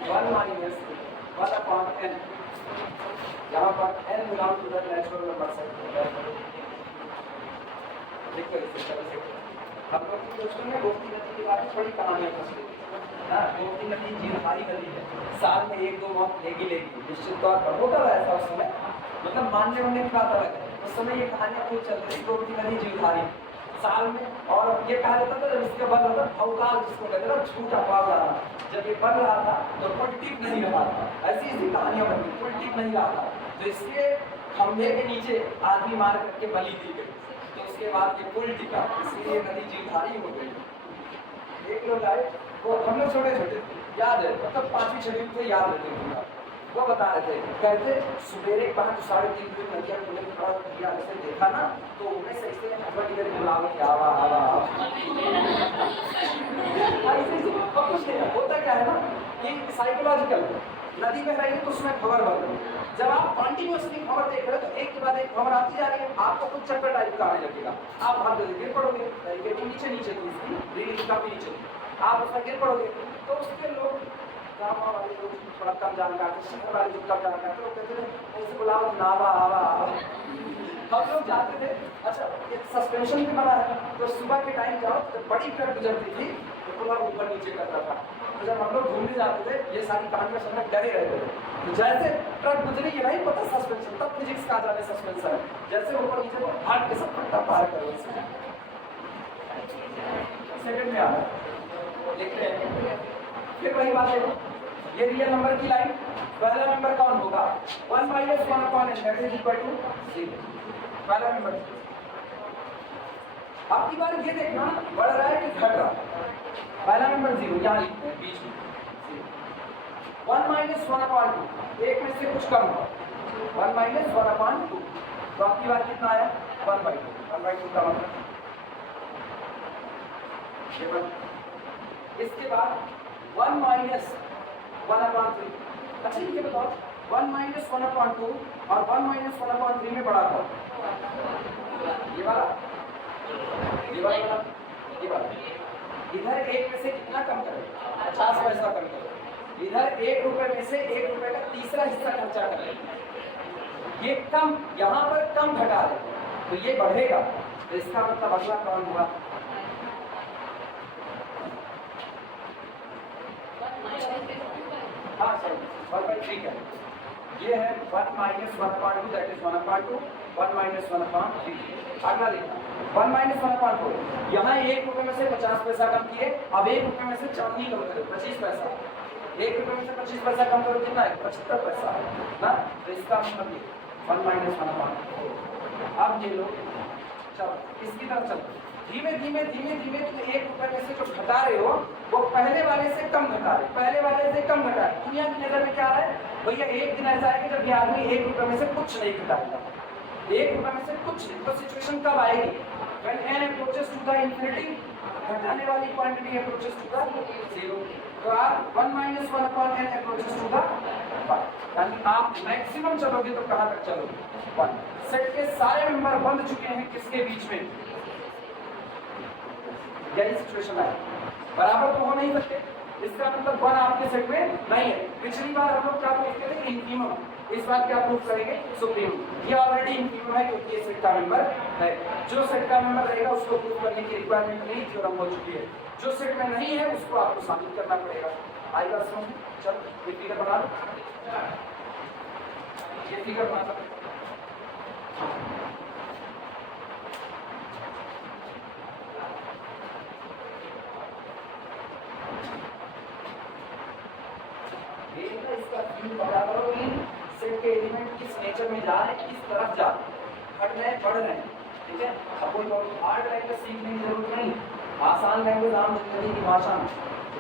1 minus 1 upon n, यहाँ पर n belongs to the natural number set। देखो इस तरह से हम लोग की क्वेश्चन में गोमती नदी के बारे में बड़ी कहानियां फंसी ना। गोमती नदी जीवधारी नदी है, साल में 1-2 मौत लेगी निश्चित तौर पर, होता है ऐसा उस समय, मतलब मानने वाले की बात अलग है। उस समय ये कहानियां खूब चल रही, गोमती नदी जीवधारी साल में, और ये कहा जाता था जब इसके बल होता भौकाल जिसको कहते हैं झूठा पाव डालना, जब ये बन रहा था तो पुल टिक नहीं रहा था, ऐसी ऐसी कहानियां बनी, पुल टिक नहीं रहा था, तो इसके खंभे के नीचे आदमी मार करके बलि दी गई, तो उसके बाद ये पुल टिका, इसलिए नदी जीवधारी हो गई। एक लोग आए, वो हम लोग छोटे छोटे याद है, मतलब 5वीं 6वीं में याद रहते थे, वो बता रहे थे, कहते सवेरे 5 साढ़े 3 बजे नदिया खुले किया जैसे देखा ना, तो उन्हें सही से इधर बुलावे कि आवा आवा ऐसे कुछ नहीं होता। क्या है ना कि साइकोलॉजिकल नदी में रहेगी तो उसमें खबर बढ़ रही, जब आप कॉन्टिन्यूसली खबर देख रहे हो तो एक के बाद एक खबर आती जा रही है, आपको कुछ चक्कर टाइप का आने लगेगा, आप भाग गिर पड़ोगे, नीचे नीचे थी इसकी रीडिंग काफी नीचे, आप उसमें गिर पड़ोगे। तो उसके लोग गाँव वाले लोग थोड़ा कम जानकार थे, शहर वाले जो कम जानकार थे, वो कहते थे ऐसे बुलाओ नावा आवा आवा, हम लोग जाते थे। अच्छा ये सस्पेंशन भी बना है, तो सुबह के टाइम जाओ तो बड़ी ट्रक गुजरती थी तो पूरा ऊपर नीचे करता था, तो जब हम लोग घूमने जाते थे ये सारी कहानियां सुनने डरे रहते थे, तो जैसे ट्रक गुजरी ये नहीं पता सस्पेंशन, तब फिजिक्स का जाने सस्पेंशन है, जैसे ऊपर नीचे को भाग के सब पट्टा पार करो, सेकंड में आ रहा है देखते हैं। फिर वही बात है, ये रियल नंबर की लाइन, पहला नंबर कौन होगा 1 minus 1 upon n that is equal to 0, पहला नंबर। अब की बार ये देखना बढ़ रहा है कि घट रहा है, पहला नंबर 0 यहाँ लिखते हैं बीच में 1 minus 1 upon 2, एक में से कुछ कम होगा 1 minus 1 upon 2, तो अब की बार कितना आया 1/2 का मतलब इसके बाद 1 minus 1 upon 3। अच्छा ये बताओ 1 minus 1 upon 2 और 1 minus 1 upon 3 में बड़ा कौन, ये वाला इधर 1 में से कितना कम करें 50 पैसा कम करें, इधर 1 रुपए में से 1 रुपए का तीसरा हिस्सा खर्चा करें, ये कम यहाँ पर कम घटा दे तो ये बढ़ेगा, तो इसका मतलब अगला कौन हुआ हाँ सर 1/3 का ये है 1 minus 1/2 that is 1/2 1 minus 1/3। अगला देखना 1 माइनस 1/4। यहाँ 1 रुपये में से 50 पैसा कम किए, अब 1 रुपये में से चांदी कम करो 25 पैसा, 1 रुपये में से 25 पैसा कम करो कितना है 75 पैसा ना। तो इसका मतलब ये 1 माइनस 1/4। अब ये लो, चलो इसकी तरफ चलो, धीमे धीमे धीमे धीमे तुम 1 रुपये में से जो घटा रहे हो वो पहले वाले से कम घटा रहे, पहले वाले से कम घटा रहे। दुनिया की नजर में क्या है भैया, एक दिन ऐसा है कि जब ये आदमी 1 रुपये में से कुछ नहीं घटाएगा, 1 रुपये में से कुछ नहीं। तो सिचुएशन कब आएगी, when n approaches to the infinity, घटाने वाली क्वांटिटी approaches to the 0। तो आप 1 minus 1/n approaches to the 1, यानी आप मैक्सिमम चलोगे तो कहां तक चलोगे 1। सेट के सारे मेंबर बंध चुके हैं किसके बीच में, यही सिचुएशन है, बराबर तो हो नहीं सकते, इसका मतलब 1 आपके सेट में नहीं है। पिछली बार हम लोग क्या प्रूफ किए थे, इनफिमम, इस बार क्या प्रूफ करेंगे, सुप्रीमम। ये ऑलरेडी इनफिमम है क्योंकि ये सेट का मेंबर है। जो सेट का मेंबर रहेगा उसको प्रूफ करने की रिक्वायरमेंट नहीं, थ्योरम हो चुकी है। जो सेट में नहीं है उसको आपको साबित करना पड़ेगा। आएगा समझ, चलो ये फिगर बना लो, ये फिगर बना लो। इसका व्यू बता करो कि सेट के एलिमेंट किस नेचर में जा रहे हैं, किस तरफ जा रहे हैं, हट रहे हैं बढ़ रहे हैं, ठीक है। अब कोई बहुत हार्ड लैंग्वेज सीखने की जरूरत नहीं, आसान लैंग्वेज आम जिंदगी की भाषा में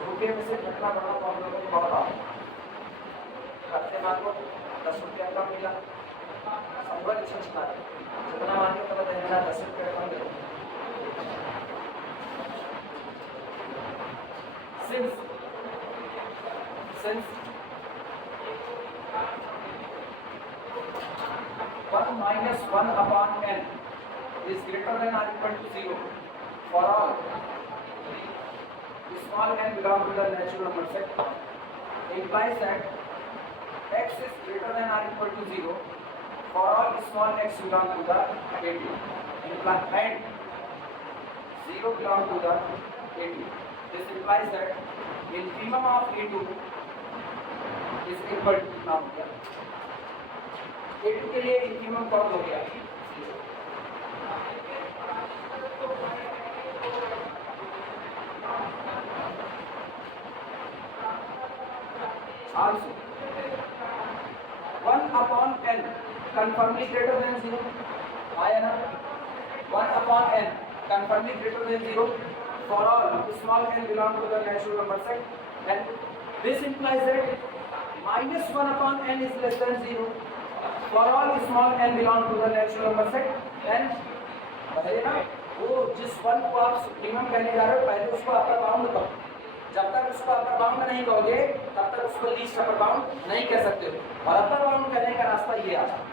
रुपये में से घटना बढ़ना तो हम लोगों को बहुत आता करते मान लो 10 रुपया कम मिला, संभव छछना है जितना मान लो पता देना 10 रुपया कम दे। since 1 minus 1/n is greater than or equal to 0 for all small n belong to the natural number set, implies that x is greater than or equal to 0 for all small x belong to the AT, and 0 belong to the AT. This implies that infimum of A2 is equal to कितना हो गया, A2 के लिए infimum कौन हो गया, also 1/n confirmly greater than 0 आया ना, 1/n confirmly greater than 0 for all small n belong to the natural number set, and this implies that minus 1/n is less than 0 for all small n belong to the natural number set, and बताइए ना वो जिस वन को आप सुप्रीमम कहने जा रहे हो पहले उसको अपर बाउंड कहो, जब तक उसको अपर बाउंड नहीं कहोगे तब तक उसको लीस्ट अपर बाउंड नहीं कह सकते हो, और अपर बाउंड कहने का रास्ता ये आता है।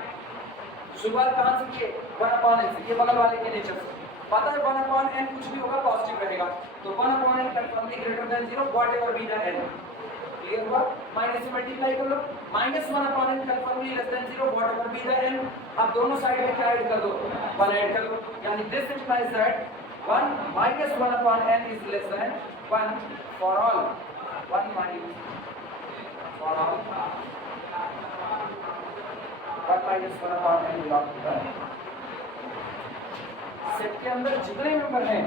शुरुआत कहाँ से किए 1/n से, ये बगल वाले के नेचर से पता है 1/n कुछ भी होगा पॉजिटिव रहेगा, तो 1/n conformally greater than 0 whatever be the n, clear हुआ। माइनस से मल्टीप्लाई कर लो, minus 1/n conformally less than 0 whatever be the n, अब दोनों साइड में क्या ऐड कर दो 1 ऐड कर दो, यानी this implies that 1 minus 1/n is less than 1 for all 1 minus for all 1 minus 1/n belong to the set के अंदर जितने मेंबर हैं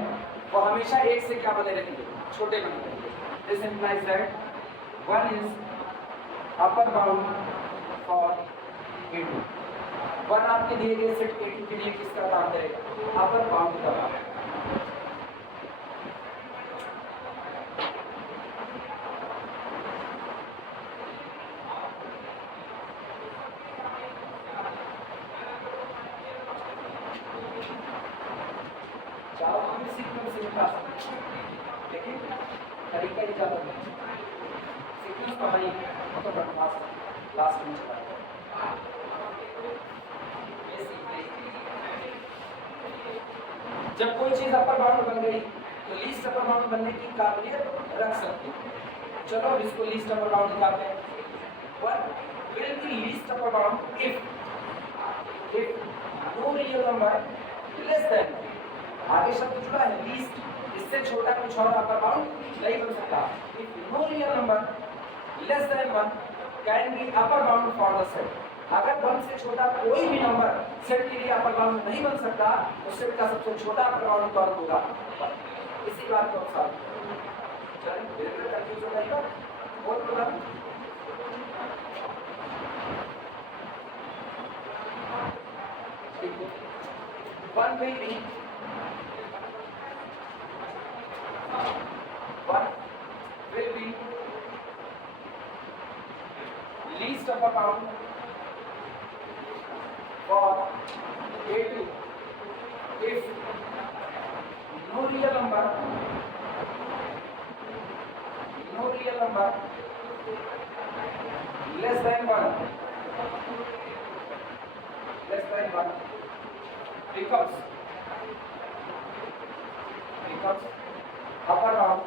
वो हमेशा एक से क्या बने रहेंगे, छोटे बने रहेंगे। This implies that 1 is upper bound for A2, 1 आपके दिए गए सेट A2 के लिए किसका काम करेगा, अपर बाउंड का काम। तरीका ही ज़्यादा सीक्वेंस तो भाई तो लास्ट में चला जब कोई चीज़ अपर बाउंड बन गई तो लीस्ट अपर बाउंड बनने की काबिलियत रख सकती है। चलो अब इसको लीस्ट अपर बाउंड निकालते हैं। What will be least upper bound if no real number less than, आगे शब्द जुड़ा है लीस्ट, इससे छोटा कुछ और अपर बाउंड नहीं बन सकता। If no real number less than 1 can be upper bound for the set, अगर 1 से छोटा कोई भी नंबर सेट के लिए अपर बाउंड नहीं बन सकता तो सेट का सबसे छोटा अपर बाउंड कौन होगा? इसी बात को सॉल्व चलिए कंफ्यूज हो जाएगा और बता 1 will be 1 will be least upper bound for A2 if no real number less than 1 becomes upper bound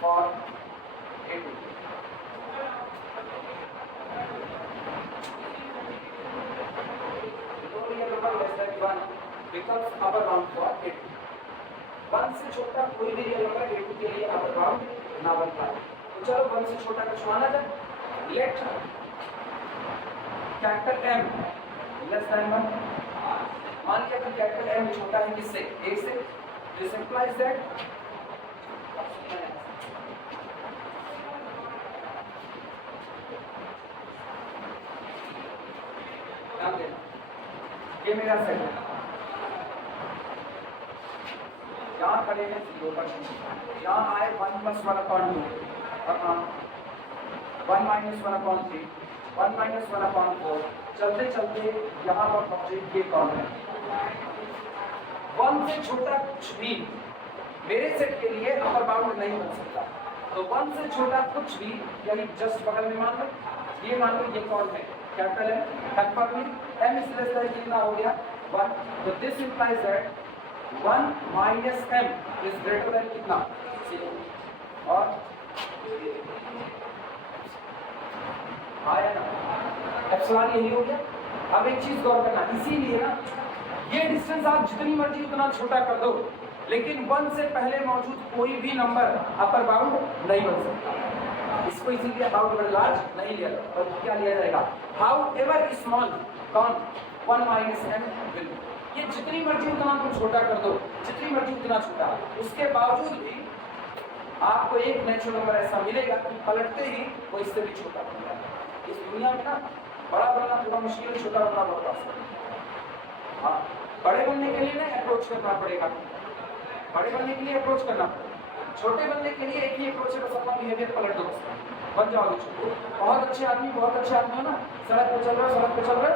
for A2. No real number less than 1 becomes upper bound for A2. 1 से छोटा कोई भी रियल नंबर A2 के लिए अपर बाउंड ना बन पाए। तो चलो 1 से छोटा कुछ माना जाए। Let capital M less than 1 मान लिया कि कैपिटल M छोटा है किससे? A से। दिस इंप्लाइज दैट ध्यान देना ये मेरा सेट है। यहाँ खड़े हैं 0 पर यहाँ आए 1 + 1/2 1 - 1/3 1 - 1/4 चलते चलते यहाँ पर पहुंचे ये कौन है? 1 से छोटा कुछ भी मेरे सेट के लिए अपर बाउंड नहीं बन सकता। तो 1 से छोटा कुछ भी यही जस्ट बगल में मान लो ये कौन है? Capital M कंफर्मली M is less then कितना हो गया 1। तो this implies that 1 - M is greater than कितना 0 और आया ना एप्सिलॉन यही हो गया। अब एक चीज गौर करना इसीलिए ना ये डिस्टेंस आप जितनी मर्जी उतना छोटा कर दो लेकिन 1 से पहले मौजूद कोई भी नंबर अपर बाउंड नहीं बन सकता। इसको इसीलिए बाउंड बड़ा लार्ज नहीं लिया और क्या लिया जाएगा हाउ एवर स्मॉल कौन 1 - M विल ये जितनी मर्जी उतना तुम छोटा कर दो जितनी मर्जी उतना छोटा उसके बावजूद भी आपको एक नेचुरल नंबर ऐसा मिलेगा कि पलटते ही वो इससे भी छोटा होगा। इस दुनिया में ना बड़ा बनना थोड़ा मुश्किल है छोटा बनना बहुत आसान है। हाँ बड़े बनने के लिए ना अप्रोच करना पड़ेगा बड़े बनने के लिए अप्रोच करना पड़ेगा छोटे बनने के लिए एक ही अप्रोच है बस अपना बिहेवियर पलट दो बन जाओगे छोटे। बहुत अच्छे आदमी हो ना सड़क पे चल रहे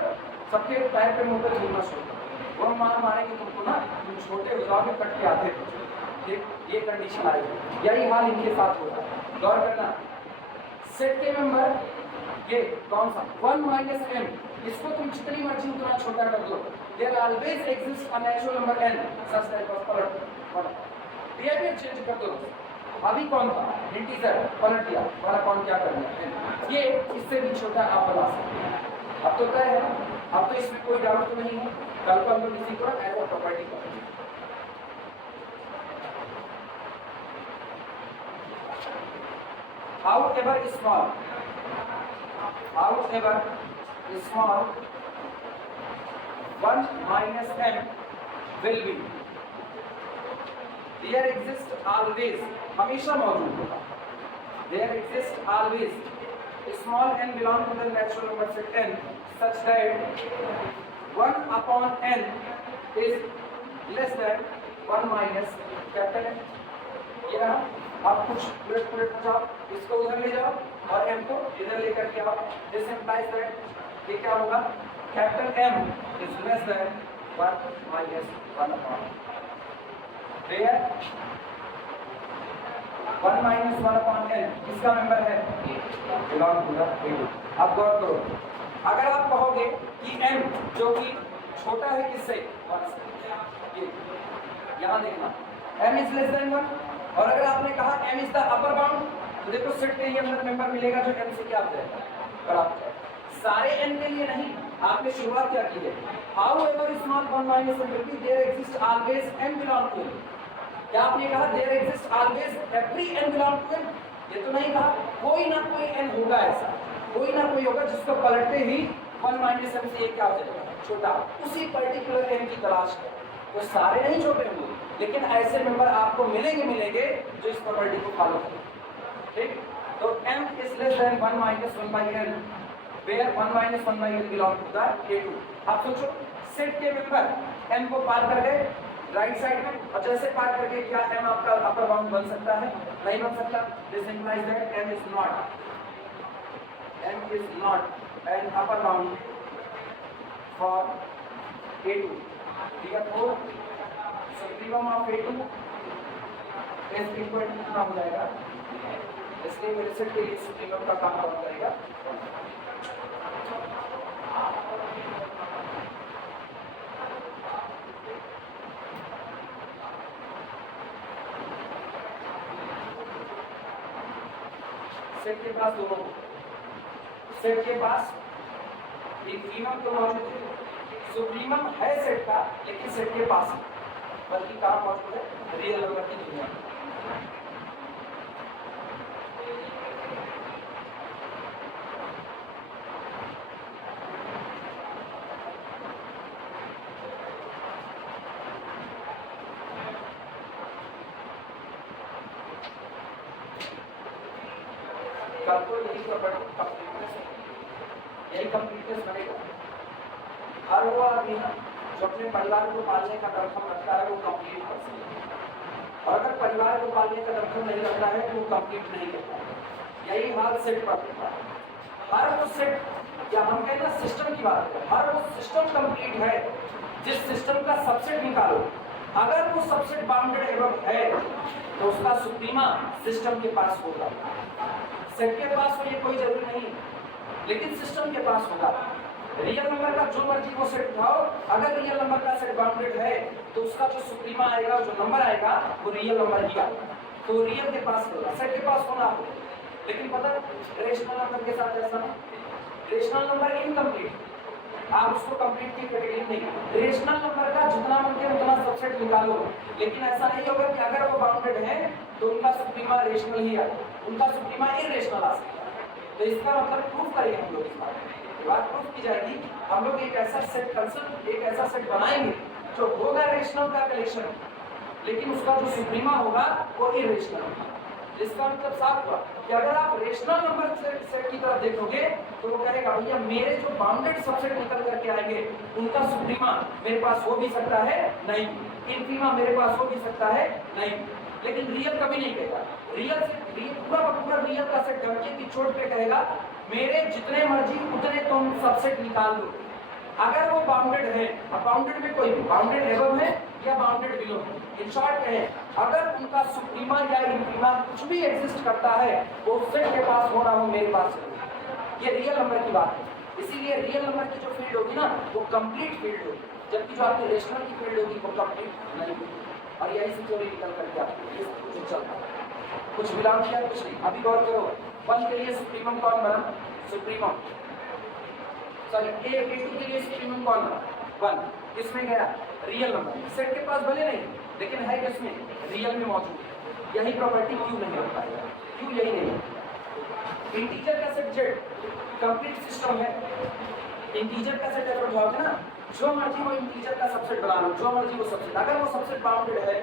सबके पैर पे मुंह पे झूलना शुरू करो वो मार मारेंगे तुमको ना तुम छोटे हो जाओगे कट के आते ये कंडीशन आएगी। यही हाल इनके साथ होगा। गौर करना सेट के मेंबर ये कौन सा 1 - M इसको तुम जितनी मर्जी उतना छोटा कर दो there always exist a natural number n such that पलट बिहेवियर चेंज कर दो। अभी कौन था इंटीजर पलट दिया वाला कौन क्या करना है ये इससे भी छोटा आप बना सकते हैं। अब तो तय है अब तो इसमें कोई डाउट तो नहीं है कल को हम लोग इसी को एज अ प्रॉपर्टी करेंगे। however small 1 - M will be there exist always हमेशा मौजूद होगा there exist always small n belong to the natural number set n such that 1/n is less than 1 minus capital M। ये रहा आप कुछ उलट पुलट बचाओ इसको उधर ले जाओ और m को इधर लेकर के आओ दिस इंप्लाइज दैट ये क्या होगा capital M is less then 1 minus 1/n clear 1 minus 1/n किसका मेंबर है बिलोंग टू द A2। अब गौर करो अगर आप कहोगे कि m जो कि छोटा है किससे 1 से ये यहां देखना m इज लेस देन 1 और अगर आपने कहा m is the upper bound तो देखो सेट के अंदर मेंबर मिलेगा जो m से क्या हो जाएगा बराबर सारे n के लिए नहीं आपने शुरुआत क्या की है however small 1 minus m will be there exist always n belong to m क्या आपने कहा there exist always every n belong to m ये तो नहीं कहा, कोई ना कोई n होगा ऐसा, कोई ना कोई होगा जिसको पलटते ही 1 माइनस m से क्या हो जाएगा, छोटा। उसी पर्टिकुलर n की तलाश है। तो सारे नहीं छोटे होंगे, लेकिन ऐसे मेंबर आपको मिलेंगे जो इस प्रॉपर्टी को फॉलो करें। ठीक, तो m is less than 1 minus 1 by n, where 1 minus 1 by n belong to the A2। आप सोचो, सेट के मेंबर m को पार कर गए राइट साइड में, और जैसे पार करके क्या m आपका अपर बाउंड बन सकता है? नहीं बन सकता। This implies that m is not an upper bound for A2। Therefore, supremum of A2 is equal to कितना हो जाएगा? इसलिए मेरे सेट के लिए सुप्रीमम का काम कौन करेगा? सेट के पास दोनों, सेट के पास इंफीमम तो मौजूद है, सुप्रीमम है सेट का, लेकिन सेट के पास बल्कि कहाँ मौजूद है? रियल नंबर की दुनिया में। कल को यही प्रॉपर्टी कंप्लीटनेस है, यही कंप्लीटनेस बनेगा। हर वो आदमी ना जो अपने परिवार को पालने का दरख्म रखता है वो कंप्लीट कर सकता है, और अगर परिवार को पालने का दरख्म नहीं रखता है तो वो कंप्लीट नहीं करता है। यही हाल सेट पर होता है। हर वो सेट, या हम कहते हैं सिस्टम की बात है, हर वो सिस्टम कंप्लीट है जिस सिस्टम का सबसेट निकालो, अगर वो सबसेट बाउंडेड एवं है तो उसका सुप्रीमा सिस्टम के पास होगा। सेट के पास हो ये कोई जरूरी नहीं, लेकिन सिस्टम के पास होगा। रियल नंबर का जो मर्जी वो सेट उठाओ, अगर रियल नंबर का सेट बाउंडेड है तो उसका जो सुप्रीमा आएगा, जो नंबर आएगा वो रियल नंबर ही आएगा। तो रियल के पास होगा, सेट के पास होना हो। लेकिन पता रेशनल नंबर के साथ ऐसा नहीं, रेशनल नंबर इनकम्प्लीट, आप उसको कंप्लीट की कैटेगरी नहीं। रेशनल नंबर का जितना मुमकिन उतना सबसेट निकालो, लेकिन ऐसा नहीं होगा कि अगर वो बाउंडेड है तो उनका सुप्रीमा रेशनल ही आएगा, उनका सुप्रीमा इरेशनल आ सकता है। तो इसका मतलब प्रूफ करेंगे हम लोग, इस बात प्रूफ की जाएगी। हम लोग एक ऐसा सेट कंसेप्ट, एक ऐसा सेट बनाएंगे जो होगा रेशनल का कलेक्शन, लेकिन उसका जो सुप्रीमा होगा वो इरेशनल होगा। जिसका मतलब साफ हुआ कि अगर आप रेशनल नंबर सेट की तरफ देखोगे तो वो कहेगा भैया मेरे जो बाउंडेड सबसेट निकल करके आएंगे उनका सुप्रीमा मेरे पास हो भी सकता है, नहीं, इनफीमा मेरे पास हो भी सकता है, नहीं, लेकिन रियल कभी नहीं कहेगा। रियल से पूरा पूरा रियल का सेट धमकी की चोट पे कहेगा मेरे जितने मर्जी उतने तुम सबसेट निकाल दो, अगर वो बाउंडेड है। अब बाउंडेड में कोई भी बाउंडेड एबव है या बाउंडेड बिलो है, इन शॉर्ट है अगर उनका सुप्रीमा या इनफीमा कुछ भी एग्जिस्ट करता है वो सेट के पास होना हो, मेरे पास हो। ये रियल नंबर की बात है। इसीलिए रियल नंबर की जो फील्ड होगी ना वो कंप्लीट फील्ड होगी, जबकि जो आपकी रेशनल की फील्ड होगी वो कंप्लीट नहीं होगी। और यही से चोरी निकल करके आपको कुछ चलता है, कुछ बिलोंग किया कुछ नहीं। अभी गौर करो, 1 के लिए सुप्रीमम कौन बना? सुप्रीमम सॉरी A2 के लिए सुप्रीमम कौन बना? 1। किसमें गया? Real number. सेट के पास भले नहीं लेकिन है किसमें? रियल में मौजूद है। यही प्रॉपर्टी क्यों नहीं रख पाएगा? क्यों यही नहीं? इंटीजर का सेट Z कंप्लीट सिस्टम है। इंटीजर का सेट अगर उठाओगे ना, जो मर्जी वो इंटीजर का सबसेट बना लो, जो मर्जी वो सबसेट, अगर वो सबसेट बाउंडेड है,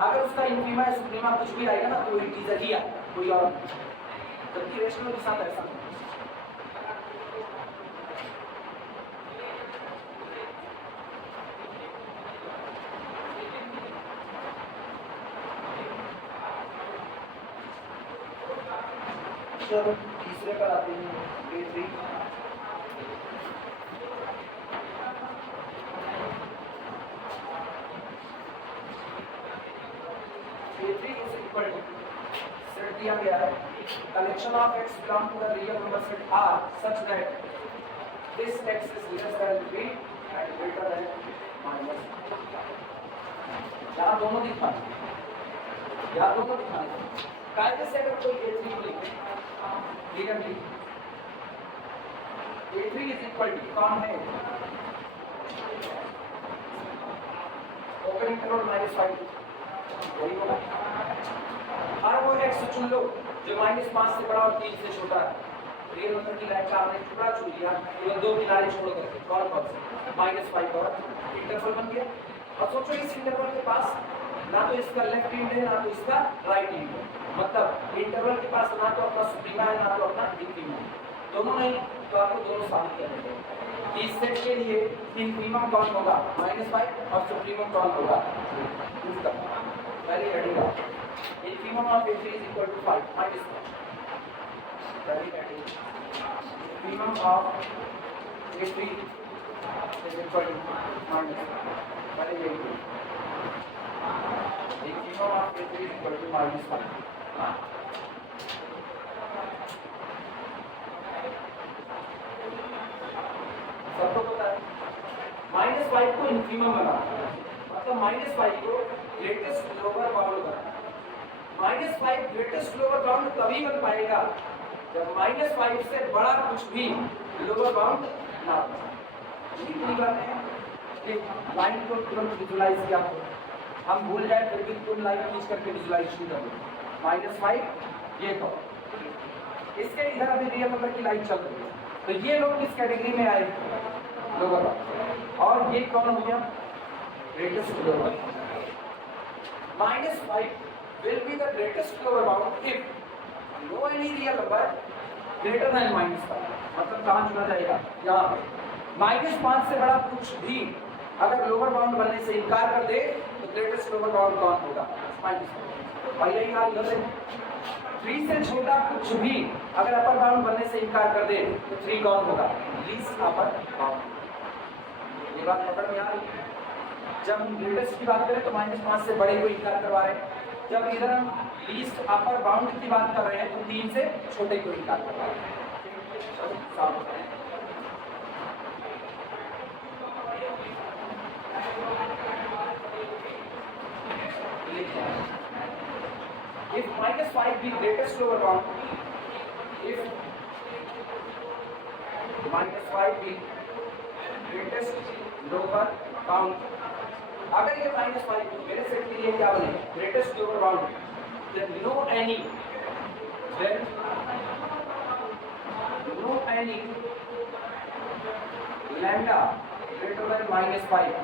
अगर उसका इनफीमा या सुप्रीमा कुछ भी आएगा ना तो इंटीजर ही आएगा, कोई और नहीं। जबकि रेशनल के साथ ऐसा नहीं। चलो तीसरे पर आते हैं, A3। A3 is equal to set दिया गया है collection of x belong to the real number set R such that this x is less than b and greater than minus। यहाँ दोनों दिखाने, यहाँ दोनों दिखाने। कायदे से अगर कोई A3 को लिखे clearly, A3 is equal to कौन है? ओपन इंटरवल -5 वही होगा। हर वो x चुन लो जो -5 से बड़ा और 3 से छोटा है। रियल नंबर की लाइन का आपने टुकड़ा चुन लिया, केवल 2 किनारे छोड़ करके। कौन कौन से? -5 और इंटरवल बन गया। अब सोचो इस इंटरवल के पास ना तो इसका लेफ्ट एंड है ना तो इसका राइट एंड है, मतलब इंटरवल के पास ना तो अपना सुप्रीमा है ना तो अपना इंफीमा है, दोनों नहीं, तो आपको दोनों साबित करने होंगे। इस सेट के लिए इंफीमा कौन होगा? -5 और सुप्रीमा कौन होगा? इसका very ready. Infima of A3 is equal to 5 -5 very ready। Infima of A3 is equal to -5 very ready। Infima of A3 is equal to -5। सबको पता है -5 को इंफीमम बनाना, मतलब -5 को ग्रेटेस्ट लोअर बाउंड बनाना। -5 ग्रेटेस्ट लोअर बाउंड तभी बन पाएगा जब -5 से बड़ा कुछ भी लोअर बाउंड ना हो। यही बात है कि लाइन को तुरंत विजुलाइज किया, हम भूल जाए फिर भी तुम लाइन खींच करके विजुलाइजेशन कर लो। -5 ये तो इसके इधर अभी रियल नंबर की लाइन चल रही है, तो ये लोग किस कैटेगरी में आए? Lower bound. और ये कौन हो गया? Greatest lower bound. -5 will be the greatest lower bound if no any real number greater than -5। मतलब कहाँ चुना जाएगा? यहाँ पे -5 से बड़ा कुछ भी अगर लोअर बाउंड बनने से इनकार कर दे तो ग्रेटेस्ट लोअर बाउंड कौन होगा? -5। और यही हाल इधर है, 3 से छोटा कुछ भी अगर अपर बाउंड बनने से इनकार कर दे तो 3 कौन होगा? Least upper bound. ये बात पकड़ में आ रही है? जब हम ग्रेटेस्ट की बात करें तो -5 से बड़े को इनकार करवा रहे हैं, जब इधर हम लीस्ट अपर बाउंड की बात कर रहे हैं तो 3 से छोटे को इनकार करवा रहे हैं। If -5 be greatest lower bound, if -5 be greatest lower bound, अगर ये -5 मेरे सेट के लिए क्या बने? Greatest lower bound, then no any lambda greater than -5।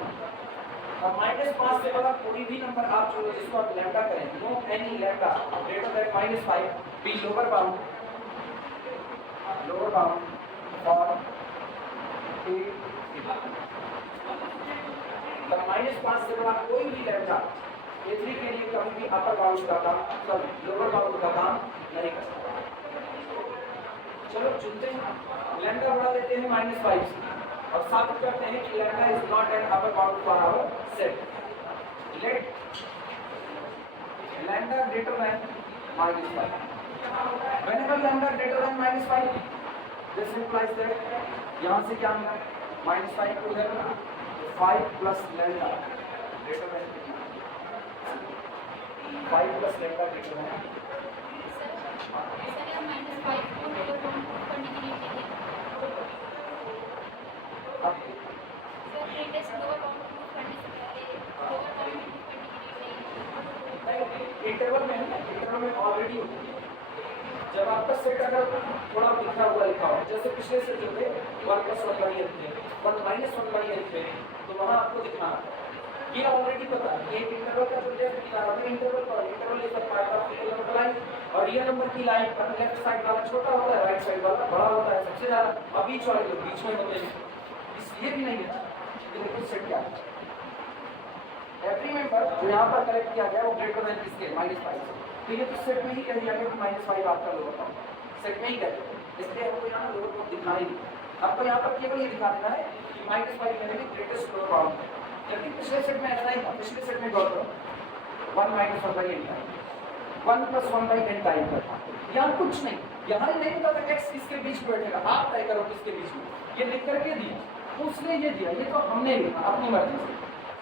अब -5 से बड़ा कोई भी नंबर आप चुनो जिसको आप लैम्डा करें, no any lambda greater than -5 be lower bound for A. तब -5 से बड़ा कोई भी लैम्डा A3 के लिए कभी भी अपर बाउंड का काम, सॉरी लोअर बाउंड का काम नहीं कर सकता। चलो चुनते हैं, लैम्डा बढ़ा देते हैं -5 से और साबित करते हैं कि lambda is not an upper bound for our set. Let lambda greater than -5। Whenever lambda greater than -5, this implies that यहां से क्या मिला? -5 को इधर 5 plus lambda greater than 5 plus lambda greater than. -5 को लोअर बाउंड प्रूफ करने के लिए चाहिए। Sir greatest lower bound proof करने से पहले लोअर बाउंड प्रूफ करने के लिए चाहिए। इंटरवल में है ना, इंटरवल में ऑलरेडी होती है। जब आपका सेट अगर थोड़ा लिखा हुआ हो, जैसे पिछले सेट जो थे 1 + 1/n थे, 1 - 1/n थे, तो वहाँ आपको दिखाना ये ऑलरेडी पता है। एक इंटरवल का जो लेफ्ट किनारा है इंटरवल पर, interval is the part of real number line, और रियल नंबर की लाइन पर लेफ्ट साइड वाला छोटा होता है, राइट साइड वाला बड़ा होता है सबसे ज्यादा, और बीच वाले लोग बीच में होते हैं। इसलिए भी नहीं है लेकिन सेट क्या है? एवरी मेंबर जो यहाँ पर कलेक्ट किया गया वो ग्रेटर देन किसके? -5 से। तो ये तो सेट में ही कह दिया गया कि -5 आपका लोअर बाउंड, सेट में ही कहते हैं, इसलिए हमको यहाँ लोअर बाउंड दिखाना ही नहीं। आपको यहाँ पर केवल ये दिखा देना है कि -5 यानी कि ग्रेटेस्ट लोअर बाउंड है। जबकि पिछले सेट में ऐसा ही था, पिछले सेट में गौर करो 1 - 1/n टाइम, 1 + 1/n टाइम का था। यहाँ कुछ नहीं, यहाँ नहीं पता था x किसके बीच में बैठेगा, आप तय करो किसके बीच में। ये लिख करके दिया, उसने ये दिया, ये तो हमने लिखा अपनी मर्जी से।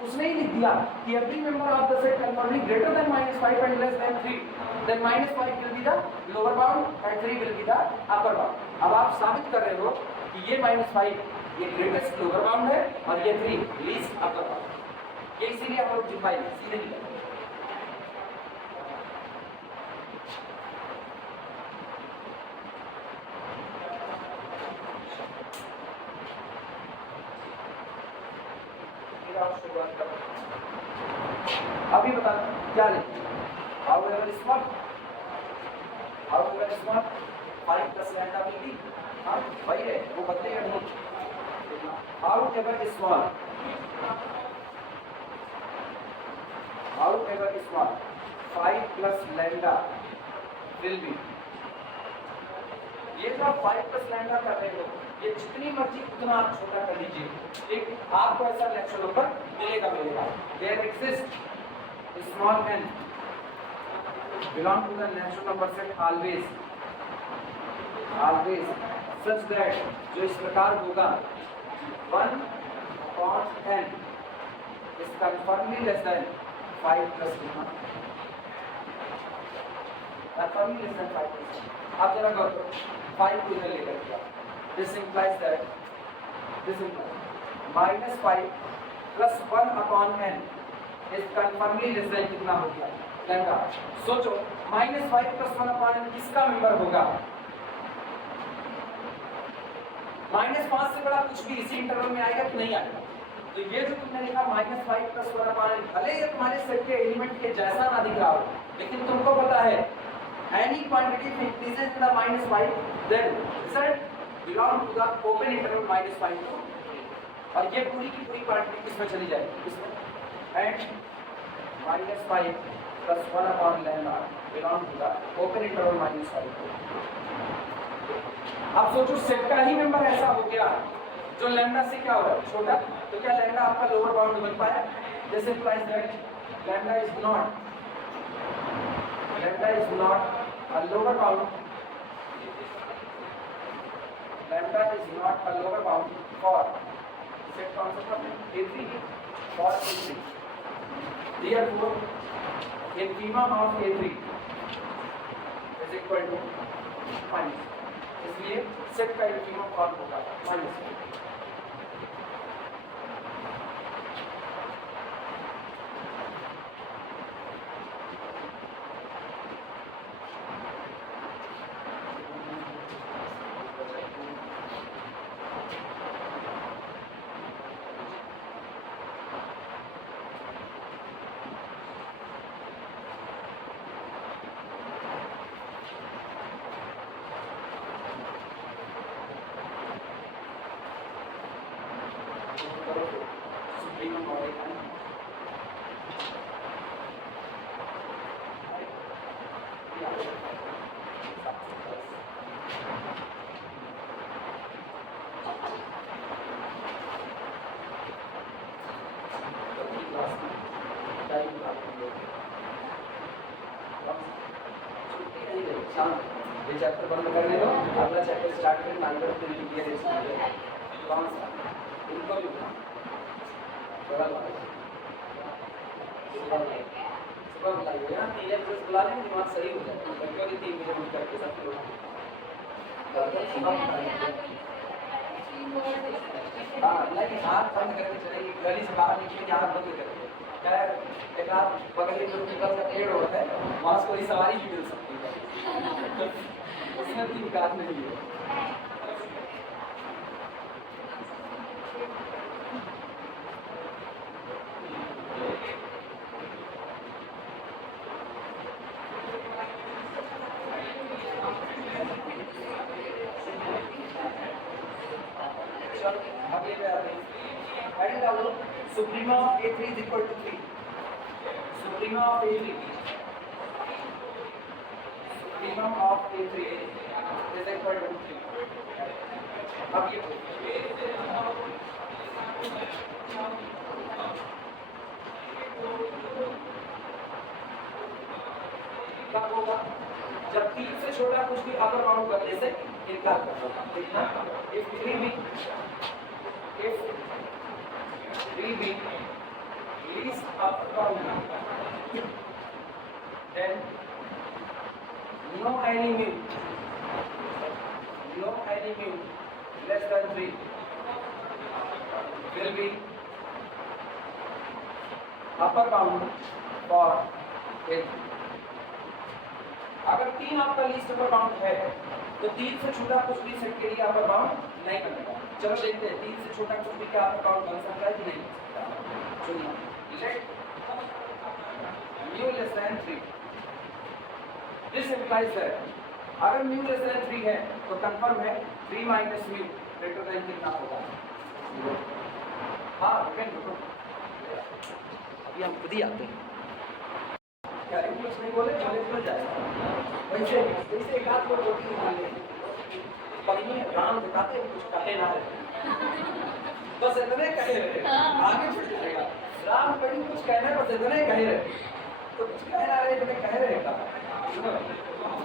उसने ही लिख दिया कि every member of the set confirmly greater than -5 and less than 3, then -5 will be the lower bound and 3 will be the upper bound. अब आप साबित कर रहे हो कि ये -5 ये ग्रेटेस्ट लोअर बाउंड है और ये 3 लीस्ट अपर बाउंड। ये इसीलिए हम लोग दिखाएंगे, सीधे नहीं अभी बता क्या लिखें, however small, however small 5 plus lambda will be, हाँ वही है, वो बदलेगा नहीं। However small, however small 5 plus lambda will be. ये जो आप 5 प्लस लैम्डा कर रहे हो, ये जितनी मर्जी उतना आप छोटा कर लीजिए, ठीक, आपको ऐसा नेचुरल नंबर मिलेगा मिलेगा। There exist small n belong to the natural number set always such that, जो इस प्रकार होगा 1 upon n is confirmly less than 5 plus sigma, confirmly less than 5 plus। आप जरा गौर करो, 5 को इधर लेकर के, this implies that, this implies minus 5 plus 1 upon n is confirmly less than कितना हो गया, लैम्डा। सोचो -5 plus 1 upon n किसका मेंबर होगा? -5 से बड़ा कुछ भी इसी इंटरवल में आएगा कि नहीं आएगा? तो ये जो तुमने लिखा -5 plus 1 upon n, भले ये तुम्हारे सेट के एलिमेंट के जैसा ना दिख रहा हो, लेकिन तुमको पता है any quantity if increases in the -5 then result belong to the open interval -5 to, और ये पूरी की पूरी क्वांटिटी किसमें चली जाएगी, किसमें, and -5 plus 1 upon lambda belong to the open interval -5 to। अब सोचो सेट का ही मेंबर ऐसा हो गया जो लैम्डा से क्या होगा, छोटा, तो क्या लैम्डा आपका लोअर बाउंड बन पाया? This implies that lambda is not a lower bound, lambda is not a lower bound for set concept of A3 for A3, therefore infimum of A3 is equal to minus, इसलिए सेट का infimum कौन होगा, माइनस। ये चैप्टर बंद करने दो, अगला चैप्टर स्टार्ट करें, नाइनर के लिए कौन सा इनको लिखना सुबह बुलाइए ना, 3 एप्रिल बुला लें, दिमाग सही हो जाए, बच्चों की 3 बजे उठ करके सब लोग हाँ नहीं, हाथ बंद करके चलेंगे, गली से बाहर निकलेंगे हाथ बंद करके, क्या एक रात बगल में निकल का पेड़ होता है, वहाँ से कोई सवारी भी मिल सकती है, उसमें भी विकास नहीं है। Suprema of A3 is equal to 3. Suprema of A3. Suprema of A3 is equal to 3. अब ये कब होगा? जब 3 से छोटा कुछ भी अपर बाउंड करने से इनकार करना, देखना if 3b is upper bound, then no any mu less than 3 will be upper bound for A3। अगर 3 आपका लीस्ट अपर बाउंड है तो 3 से छोटा कुछ भी सेट के लिए अपर बाउंड नहीं बनेगा। चलो देखते हैं 3 से छोटा कुछ भी क्या अपर बाउंड बन सकता है कि नहीं बन सकता। चलिए mu less than 3। This implies that अगर म्यू लेस देन 3 है तो कंफर्म है 3 माइनस म्यू ग्रेटर देन कितना होगा? हाँ डिपेंड करो, अभी हम खुद ही आते हैं। क्या कुछ नहीं बोले बोल जाएगा वैसे जैसे एक आध बार बोलती है पत्नी राम दिखाते कुछ कहे ना बस इतने कहे रहे, आगे छुट जाएगा। राम कहीं कुछ कहना है बस इतने कहे रहे, तो कुछ कहना रहे इतने कहे रहेगा।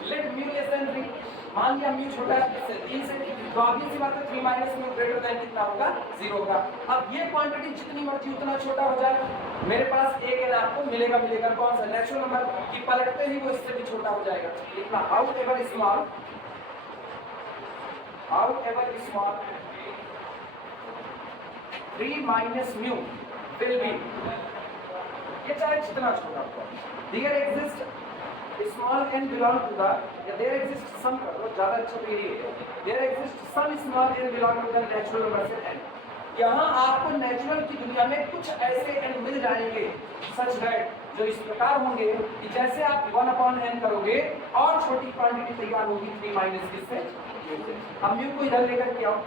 लेट म्यू लेस देन 3, मान लिया म्यू छोटा है 3 से, तो ऑब्वियस सी बात है 3 माइनस म्यू ग्रेटर देन कितना होगा? 0 होगा। अब ये क्वांटिटी जितनी मर्जी उतना छोटा हो जाएगा। मेरे पास एक एन आपको मिलेगा कौन सा? नेचुरल नंबर की पलटते ही वो इससे भी छोटा हो जाएगा। इतना however small 3 minus mu will be, ये चाहे जितना छोटा हो। There exist small n belong to the, या देयर एग्जिस्ट सम कर लो ज्यादा अच्छा पीरियड है, there exist some small n belong to the natural number से n। यहाँ आपको नेचुरल की दुनिया में कुछ ऐसे n मिल जाएंगे सच दैट जो इस प्रकार होंगे कि जैसे आप 1/n करोगे और छोटी क्वांटिटी तैयार होगी 3 माइनस किससे? अब म्यू को इधर लेकर के आओ,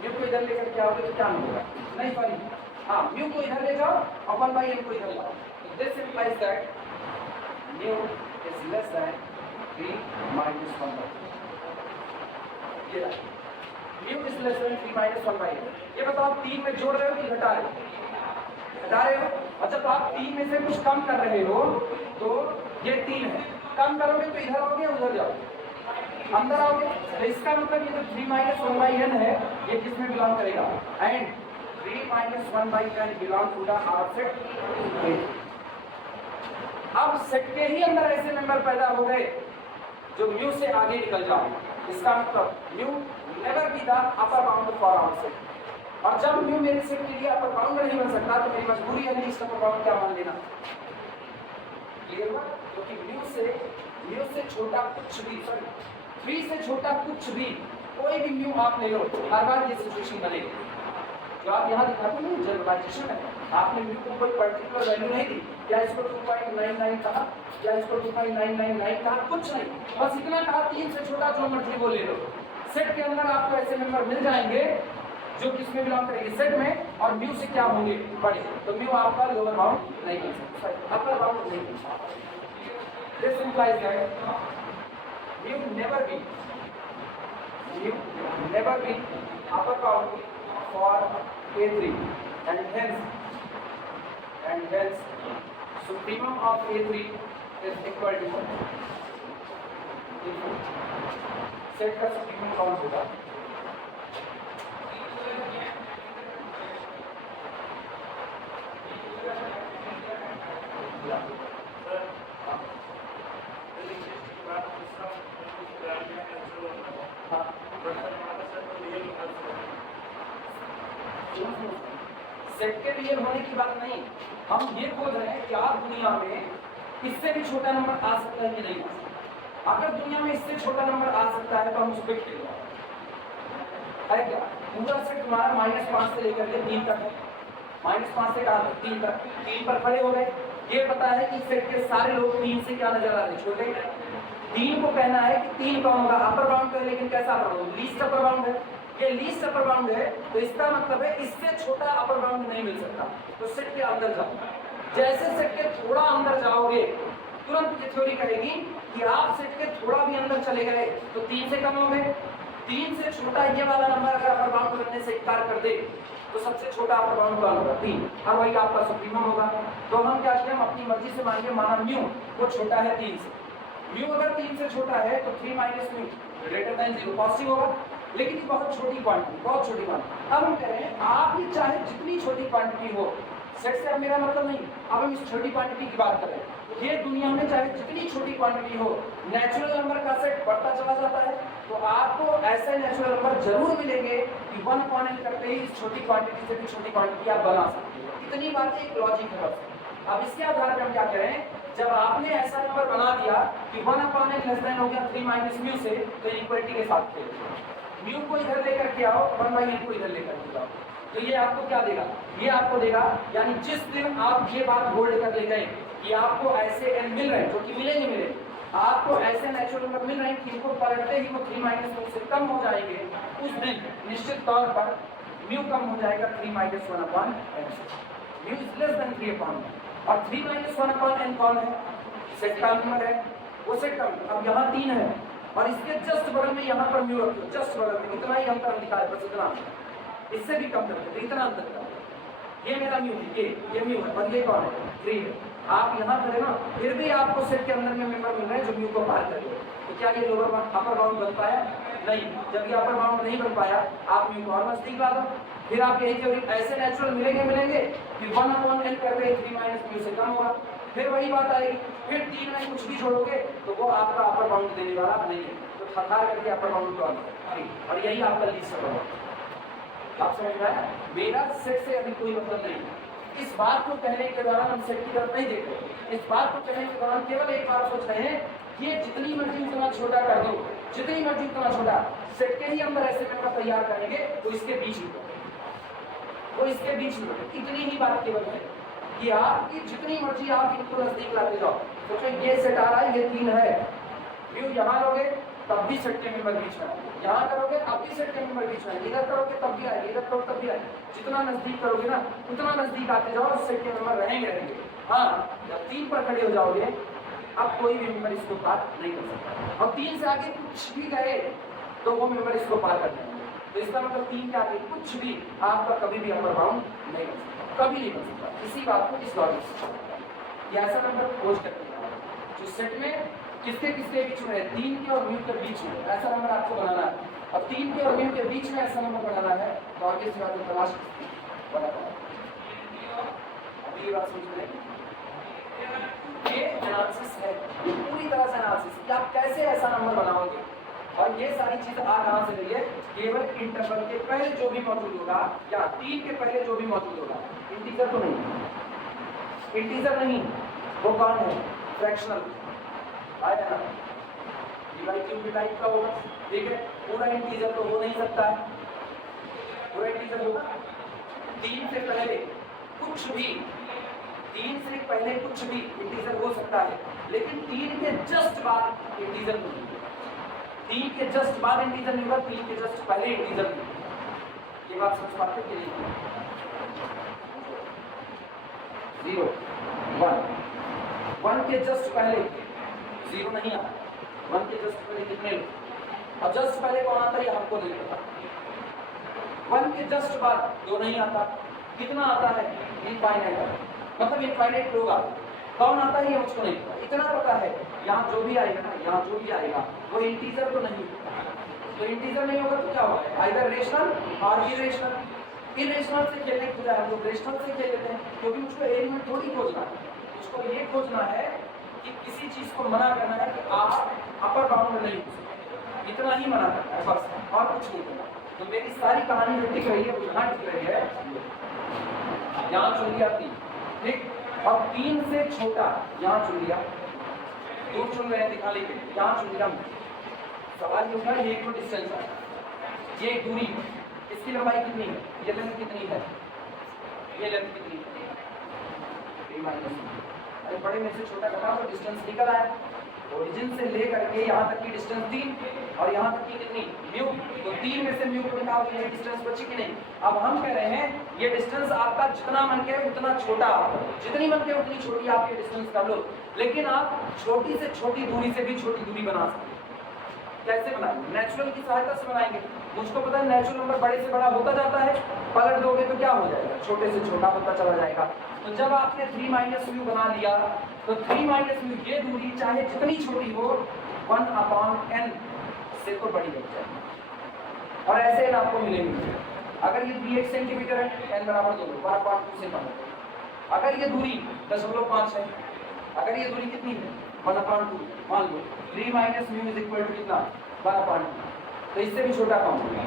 म्यू को इधर लेकर के आओगे तो क्या मिलेगा? नहीं सॉरी, हाँ म्यू को इधर ले जाओ और 1/n को इधर लाओ। This implies that mu is less than 3 minus 1/n। ये mu is less than 3 minus 1/n। ये बताओ 3 में जोड़ रहे हो कि घटा रहे हो? घटा रहे हो। अच्छा तो आप 3 में से कुछ कम कर रहे हो तो ये 3 है, कम करोगे तो इधर आओगे उधर जाओगे, अंदर आओगे, तो इसका मतलब ये जो 3 माइनस 1/n है ये किसमें बिलोंग करेगा? And 3 minus 1/n belong to the R set. अब सेट के ही अंदर ऐसे नंबर पैदा हो गए जो म्यू से आगे निकल जाओ। इसका मतलब mu never be the upper bound for our set. और जब म्यू मेरे सेट के लिए अपर बाउंड नहीं बन सकता तो मेरी मजबूरी है लीस्ट अपर बाउंड क्या मान लेना। क्लियर हुआ? क्योंकि म्यू से छोटा कुछ भी, सॉरी 3 से छोटा कुछ भी, कोई भी म्यू आप ले लो, हर बार ये सिचुएशन बनेगी। जो आप यहाँ दिखाते हैं जनरलाइजेशन है, आपने म्यू को कोई पर्टिकुलर वैल्यू नहीं दी, क्या इसको 2.99 कहा, क्या इसको 2.999 कहा, कुछ नहीं, बस इतना कहा 3 से छोटा जो मर्जी वो ले लो। सेट के अंदर आपको ऐसे नंबर मिल जाएंगे जो किसमें बिलोंग करेंगे? सेट में, और म्यू से क्या होंगे? बड़े। तो म्यू आपका लोअर बाउंड नहीं बन सकता, अपर बाउंड नहीं बन सकता। This implies that mu never B upper bound for A3 and hence supremum of A3 is equal to set का सुप्रीमम कौन होगा? सेट के रियल होने की बात नहीं, हम ये बोल रहे हैं कि आप दुनिया में इससे भी छोटा नंबर आ सकता है कि नहीं आ सकता। अगर दुनिया में इससे छोटा नंबर आ सकता है तो हम उसको खेल है क्या? पूरा सेट हमारा -5 से लेकर के 3 तक है, -5 से कहा 3 तक, 3 पर खड़े हो गए। ये पता है कि सेट के सारे लोग 3 से क्या नजर आ रहे? छोटे। 3 को कहना है कि 3 कौन होगा? अपर बाउंड है, लेकिन कैसा upper bound? Least upper bound है। ये लीस्ट अपर बाउंड है तो इसका मतलब है इससे छोटा अपर बाउंड नहीं मिल सकता। तो सेट के अंदर जाओ, जैसे सेट के थोड़ा अंदर जाओगे तुरंत ये थ्योरी कहेगी कि आप सेट के थोड़ा भी अंदर चले गए तो 3 से कम हो गए। 3 से छोटा ये वाला नंबर अगर अपर बाउंड बनने से इनकार कर दे तो सबसे छोटा अपर बाउंड कौन होगा? 3, और वही आपका सुप्रीमम होगा। तो हम क्या किया? हम अपनी मर्जी से मानिए, माना म्यू वो छोटा है 3 से। म्यू अगर 3 से छोटा है तो 3 minus mu greater than 0 positive होगा, लेकिन ये बहुत छोटी क्वांटिटी, बहुत छोटी क्वांटिटी। अब हम कह रहे हैं आप ही चाहे जितनी छोटी क्वांटिटी हो, सेट से अब मेरा मतलब नहीं, अब हम इस छोटी क्वांटिटी की बात कर रहे हैं। ये दुनिया में चाहे जितनी छोटी क्वांटिटी हो, नेचुरल नंबर का सेट बढ़ता चला जाता है, तो आपको ऐसे नेचुरल नंबर जरूर मिलेंगे कि 1/n करते ही इस छोटी क्वांटिटी से भी छोटी क्वांटिटी आप बना सकते हो। इतनी बातें एक लॉजिक है बस। अब इसके आधार पर हम क्या करें, जब आपने ऐसा नंबर बना दिया कि 1/n लेस देन हो गया 3 माइनस म्यू से, तो इक्वलिटी के साथ खेल म्यू को इधर लेकर के आओ, 1/n को इधर लेकर के आओ, तो ये आपको क्या देगा, ये आपको देगा, यानी जिस दिन आप ये बात होल्ड कर ले गए कि आपको ऐसे n मिल रहे हैं, जो कि मिलेंगे, आपको ऐसे नेचुरल नंबर मिल रहे हैं कि इनको पलटते ही वो 3 माइनस 1 से कम हो जाएंगे, उस दिन निश्चित तौर पर म्यू कम हो जाएगा 3 माइनस 1 अपॉन n से। Mu is less than 3 upon n। और 3 माइनस 1 अपॉन n कौन है? सेट का नंबर है, वो सेट का नंबर। अब यहाँ 3 है और इसके जस्ट बगल में यहाँ पर म्यू रखो, जस्ट बगल में इतना ही अंतर निकाले, बस इतना, इससे भी कम करते तो इतना अंतर निकाले। ये मेरा म्यू है, ये म्यू है और ये कौन है? 3 है। आप यहाँ करें ना, फिर भी आपको सेट के अंदर में मेंबर मिल रहे हैं जो म्यू को पार कर रहे, तो क्या ये लोअर अपर बाउंड बन पाया? नहीं। जब ये अपर बाउंड नहीं बन पाया, आप म्यू को और नजदीक ला दो, फिर आप यही थ्योरी ऐसे नेचुरल मिलेंगे, फिर 1 अपॉन n कर रहे 3 माइनस म्यू से कम होगा, फिर वही बात आएगी, फिर 3 में कुछ भी छोड़ोगे तो वो आपका अपर बाउंड देने वाला नहीं है, तो थकार करके अपर बाउंड को और यही आपका लीस्ट होगा। आप समझ रहे हैं? मेरा सेट से अभी कोई मतलब नहीं। इस बात को कहने के दौरान हम सेट की तरफ नहीं देख रहे, इस बात को कहने के दौरान केवल एक बात सोच रहे हैं, ये जितनी मर्जी उतना छोटा कर दो, जितनी मर्जी उतना छोटा, सेट के ही अंदर ऐसे मेंबर तैयार करेंगे तो इसके बीच में, वो इसके बीच में, इतनी ही बात केवल है कि आपकी जितनी मर्जी आप इनको नजदीक लाते जाओ। सोचो ये सेट आ रहा है, ये 3 है, व्यू यहाँ लोगे तब भी सेट के मेंबर बीच में, यहाँ करोगे तब भी सेट के मेंबर बीच में, इधर करोगे तब भी आएगी, इधर करोगे तब भी आएगी। जितना नजदीक करोगे ना उतना नजदीक आते जाओ, सेट के मेंबर रहेंगे। हाँ, जब 3 पर खड़े हो जाओगे अब कोई भी मेंबर इसको पार नहीं कर सकता, और 3 से आगे कुछ भी गए तो वो मेंबर इसको पार कर देंगे। तो इसका मतलब 3 के आगे कुछ भी आपका कभी भी अपर बाउंड नहीं कर सकता, कभी नहीं कर सकता। इसी बात को इस लॉजिक से ऐसा नंबर खोज करते हैं जो सेट में किसके किसके बीच में है, 3 के और म्यू के बीच में, ऐसा नंबर आपको बनाना है। अब 3 के और म्यू के बीच में ऐसा नंबर बनाना है तो आगे से बात तलाश बनाना है। अभी ये बात समझ रहे हैं, ये एनालिसिस है, ये पूरी तरह से एनालिसिस कि आप कैसे ऐसा नंबर बनाओगे। और ये सारी चीज आ कहाँ से रही है? केवल इंटरवल के पहले जो भी मौजूद होगा या 3 के पहले जो भी मौजूद होगा, इंटीजर तो नहीं, इंटीजर नहीं, वो कौन है? फ्रैक्शनल आया ना, डिवाइड क्यूब टाइप का होगा, ठीक है। पूरा इंटीजर तो हो नहीं सकता है, पूरा इंटीजर होगा 3 से पहले कुछ भी, 3 से पहले कुछ भी इंटीजर हो सकता है, लेकिन 3 के जस्ट बाद इंटीजर नहीं, 3 के जस्ट बाद इंटीजर नहीं होगा, 3 के जस्ट पहले इंटीजर नहीं। ये बात समझ पाते कि नहीं? 0 1 के जस्ट पहले 0 नहीं आता, 1 के जस्ट पहले कितने लोग, और जस्ट पहले कौन आता है ये हमको नहीं पता। 1 के जस्ट बाद 2 नहीं आता, कितना आता है? इनफाइनाइट आता, मतलब इनफाइनाइट लोग आते। कौन आता है ये मुझको नहीं पता, इतना पता है यहाँ जो भी आएगा ना, यहाँ जो भी आएगा वो इंटीजर तो नहीं होगा। तो इंटीजर नहीं होगा तो क्या होगा? आइदर रेशनल और इरेशनल। इरेशनल से खेलने की बजाय हम लोग रेशनल से खेल लेते हैं, क्योंकि मुझको एलिमेंट थोड़ी खोजना है, मुझको ये खोजना है कि किसी चीज को मना करना है कि आप अपर बाउंड नहीं हो सकते, इतना ही मना करना है बस, और कुछ नहीं करना। तो मेरी सारी कहानी जो दिख रही है वो यहाँ दिख रही है, यहाँ चुन लिया 3, ठीक, और 3 से छोटा यहाँ चुन लिया, दूर चुन रहे हैं दिखाने के लिए, यहाँ चुन लिया। सवाल ये होगा, ये एक डिस्टेंस है, ये एक दूरी, इसकी लंबाई कितनी है, ये लेंथ कितनी है, ये लेंथ कितनी है, अरे बड़े में से छोटा करना तो डिस्टेंस निकल आया। ओरिजिन से लेकर के यहाँ तक की डिस्टेंस 3 और यहाँ तक की कितनी म्यू, तो 3 में से म्यू को निकाल के ये डिस्टेंस बची कि नहीं। अब हम कह रहे हैं ये डिस्टेंस आपका जितना मन के उतना छोटा, जितनी मन के उतनी छोटी आप ये डिस्टेंस कर लो, लेकिन आप छोटी से छोटी दूरी से भी छोटी दूरी बना सकते हैं। कैसे बनाएंगे? नेचुरल की सहायता से बनाएंगे। मुझको पता है नेचुरल नंबर बड़े से बड़ा होता जाता है, पलट दोगे तो क्या हो जाएगा, छोटे से छोटा होता चला जाएगा। तो जब आपने 3 माइनस म्यू बना लिया तो 3 माइनस म्यू ये दूरी चाहे जितनी छोटी हो 1 अपॉन n से तो बड़ी लग जाएगी, और ऐसे n आपको मिलेंगे। अगर ये 8 सेंटीमीटर है, n बराबर 2, 1/2 से कम है। अगर ये दूरी 0.5 है, अगर ये दूरी कितनी है 1/2, मान लो 3 minus mu is equal to कितना 1/2, तो इससे भी छोटा कौन होगा?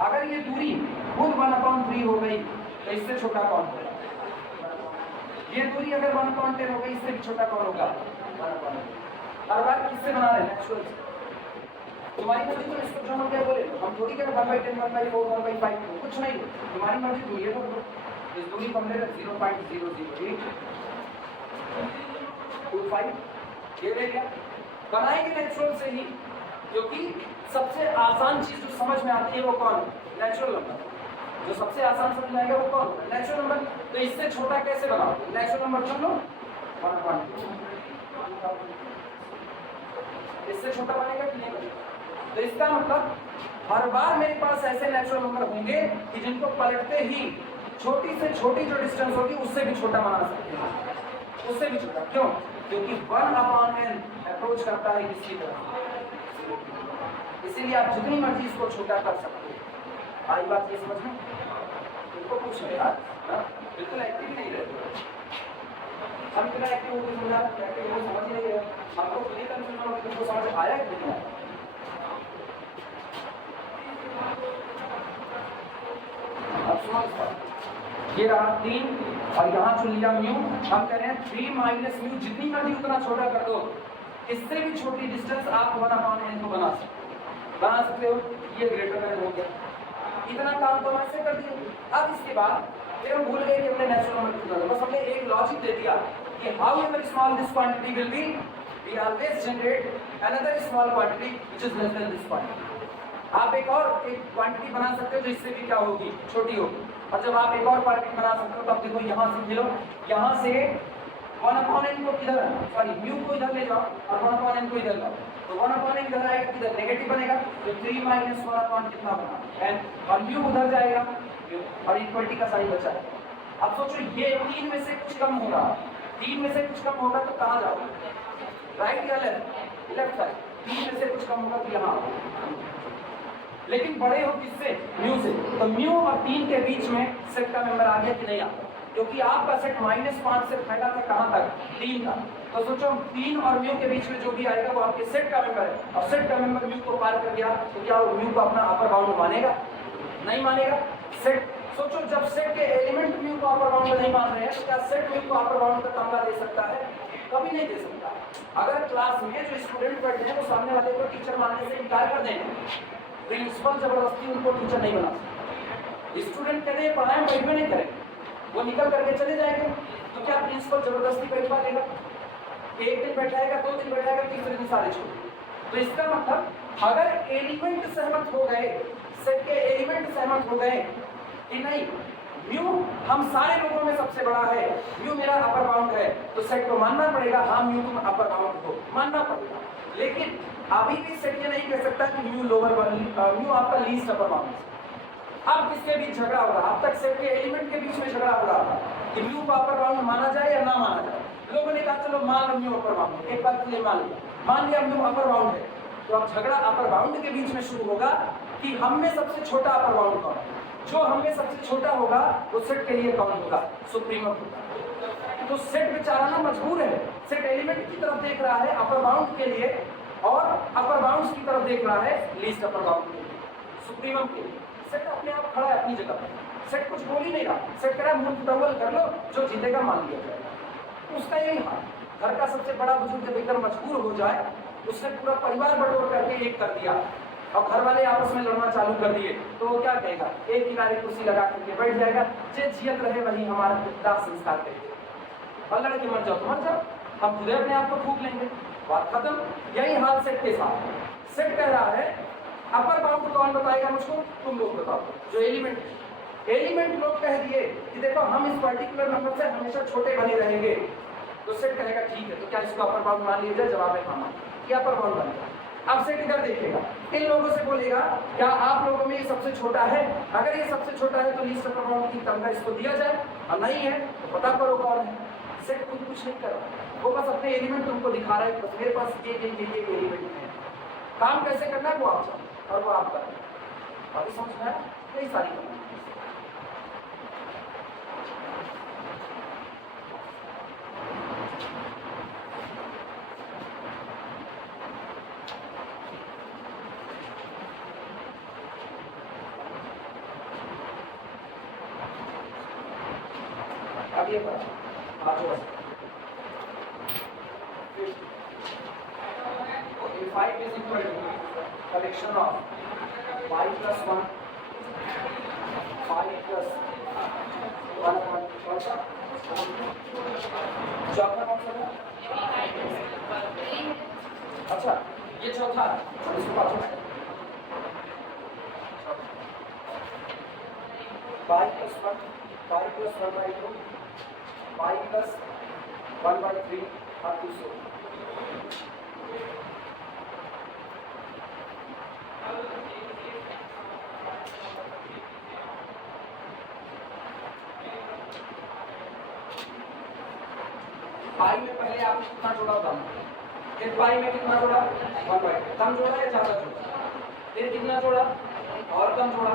अगर ये दूरी खुद 1/3 हो गई तो इससे छोटा कौन होगा? ये दूरी अगर 1/10 हो गई, इससे भी छोटा कौन होगा? हर बार किससे बना रहे हैं? नेचुरल से। तुम्हारी मर्जी तुम इसको जो हम क्या बोले, हम थोड़ी क्या 1/10 1/4 1/5 कुछ नहीं, तुम्हारी मर्जी तुम ये बोलो। इस दूरी को हमने 0.00825 ये ले लिया। बनाएंगे नेचुरल से ही, क्योंकि सबसे आसान चीज जो समझ में आती है वो कौन है? Natural number. जो सबसे आसान समझ में आएगा वो कौन? Natural number. तो इससे छोटा कैसे बनाओ? नेचुरल नंबर चुन लो 1/2। इससे छोटा बनेगा कि नहीं बनेगा? तो इसका मतलब हर बार मेरे पास ऐसे नेचुरल नंबर होंगे कि जिनको पलटते ही छोटी से छोटी जो डिस्टेंस होगी उससे भी छोटा बना सकते हैं, उससे भी छोटा। क्यों? क्योंकि 1/n अप्रोच करता है किसकी तरफ, इसीलिए आप जितनी मर्जी इसको छोटा कर सकते हो। आई बात ये समझ में? तुमको पूछ रहे यार, बिल्कुल एक्टिव नहीं रहते, हम इतना एक्टिव होकर समझा रहे हैं, समझ ही नहीं रहे। आपको खुद ही कंफ्यूजन होगा, तुमको समझ आया कि नहीं आया? अब सुनो इसका, ये रहा 3 और यहाँ चुन लिया म्यू। हम कह रहे हैं 3 माइनस म्यू, जितनी मर्जी उतना छोटा कर दो, इससे भी छोटी डिस्टेंस आप 1/n को बना सकते हो। ये ग्रेटर देन हो गया। इतना काम तो हम ऐसे कर दिए। अब इसके बाद फिर हम भूल गए कि हमने नेचुरल नंबर कितना, बस हमने एक लॉजिक दे दिया कि however small this quantity will be, we always generate another small quantity which is less than this quantity. आप एक क्वांटिटी बना सकते हो जो इससे भी क्या होगी, छोटी होगी। और जब आप एक और क्वांटिटी बना सकते हो, तब देखो यहाँ से मिलो, यहाँ से 1/n को किधर, सॉरी म्यू को इधर ले जाओ और 1/n को इधर लाओ, तो 1/n इधर आएगा, किधर नेगेटिव बनेगा, तो 3 माइनस 1/n कितना बना n, और म्यू उधर जाएगा और इक्वलिटी का साइन बचा है। अब सोचो ये 3 में से कुछ कम होगा, 3 में से कुछ कम होगा तो कहाँ जाओगे, राइट या लेफ्ट? Left side. 3 में से कुछ कम होगा तो यहाँ, लेकिन बड़े हो किससे? म्यू से। तो म्यू और 3 के बीच में सेट का मेंबर आ गया कि नहीं आता? क्योंकि आपका सेट -5 से फैला था कहाँ तक? 3 का। तो सोचो 3 और म्यू के बीच में जो भी आएगा वो आपके सेट का मेंबर है, और सेट का मेंबर म्यू को पार कर गया तो क्या वो म्यू को अपना अपर बाउंड मानेगा? नहीं मानेगा। सेट, सोचो जब सेट के एलिमेंट म्यू को अपर बाउंड नहीं मान रहे हैं तो क्या सेट म्यू को अपर बाउंड का तमगा दे सकता है? कभी नहीं दे सकता। अगर क्लास में जो स्टूडेंट बैठे हैं वो सामने वाले को टीचर मानने से इनकार कर देंगे, प्रिंसिपल जबरदस्ती उनको टीचर नहीं बना सकता। स्टूडेंट कहते हैं पढ़ाएं, बैठवे नहीं करेंगे, वो निकल करके चले जाएंगे, तो क्या प्रिंसिपल जबरदस्ती बैठवा देगा? एक दिन बैठाएगा, 2 दिन बैठाएगा, तीसरे दिन सारे छोड़। तो इसका मतलब अगर एलिमेंट सहमत हो गए, सेट के एलिमेंट सहमत हो गए कि नहीं म्यू हम सारे लोगों में सबसे बड़ा है, म्यू मेरा अपर बाउंड है, तो सेट को मानना पड़ेगा हाँ म्यू तुम अपर बाउंड हो, मानना पड़ेगा। लेकिन अभी भी सेट ये नहीं कह सकता कि म्यू लोअर म्यू आपका लीस्ट अपर बाउंड है। अब किसके बीच झगड़ा हो रहा? अब तक सेट के एलिमेंट के बीच में झगड़ा हो रहा था कि म्यू को अपर बाउंड माना जाए या ना माना जाए। लोगों ने कहा चलो मान लो म्यू अपर बाउंड है, एक बार के लिए मान लिया म्यू अपर बाउंड है। तो अब झगड़ा अपर बाउंड के बीच में शुरू होगा कि हम में सबसे छोटा अपर बाउंड कौन है। जो हम में सबसे छोटा होगा वो सेट के लिए कौन होगा? सुप्रीमम होगा। तो सेट बेचारा ना मजबूर है, सेट एलिमेंट की तरफ देख रहा है अपर बाउंड के लिए और अपर बाउंड्स की तरफ देख रहा है लीस्ट अपर बाउंड के लिए, सुप्रीमम के लिए। सेट अपने आप खड़ा है अपनी जगह पर, सेट कुछ बोल ही नहीं रहा। सेट कह रहा है मुंह टवल कर लो, जो जीतेगा मान लिया जाएगा। उसका यही हाल, घर का सबसे बड़ा बुजुर्ग जब एकदम मजबूर हो जाए, उसने पूरा परिवार बटोर करके एक कर दिया और घर वाले आपस में लड़ना चालू कर दिए, तो वो क्या कहेगा? एक किनारे कुर्सी लगा करके बैठ जाएगा, जे जियत रहे वही हमारा दाह संस्कार करेगा, और लड़के मर जाओ तो मर जाओ, हम खुद अपने आप को फूक लेंगे, बात खत्म। यही हाल सेट के साथ। सेट कह रहा है अपर बाउंड कौन बताएगा मुझको? तुम लोग बताओ। जो एलिमेंट लोग कह दिए कि देखो हम इस पर्टिकुलर नंबर से हमेशा छोटे बने रहेंगे, तो सेट कहेगा ठीक है, तो क्या इसको अपर बाउंड मान लिया जाए? जवाब है हाँ, क्या अपर बाउंड बन गया। अब सेट इधर देखेगा, इन लोगों से बोलेगा क्या आप लोगों में ये सबसे छोटा है? अगर ये सबसे छोटा है तो लीस्ट अपर बाउंड की तमगा इसको दिया जाए, और नहीं है तो पता करो कौन है। सेट खुद कुछ नहीं कर रहा, वो बस अपने एलिमेंट तुमको दिखा रहा है, बस मेरे पास ये एलिमेंट है, काम कैसे करना है वो आप जानो और वो आप करें। अभी समझना है यही सारी करना। अब ये पढ़ा आप जो A5 is equal to collection of 5 plus 1, 5 plus 1 upon कौन सा? चौथा कौन सा था? अच्छा ये चौथा और इसको पाँचवा है 5 plus 1, 5 plus 1 by 2, 5 plus 1 by 3 up to 6. पाई में पहले आपने कितना जोड़ा था? फिर पाई में कितना जोड़ा? 1 by 2. कम जोड़ा या ज्यादा जोड़ा? फिर कितना जोड़ा? और कम जोड़ा.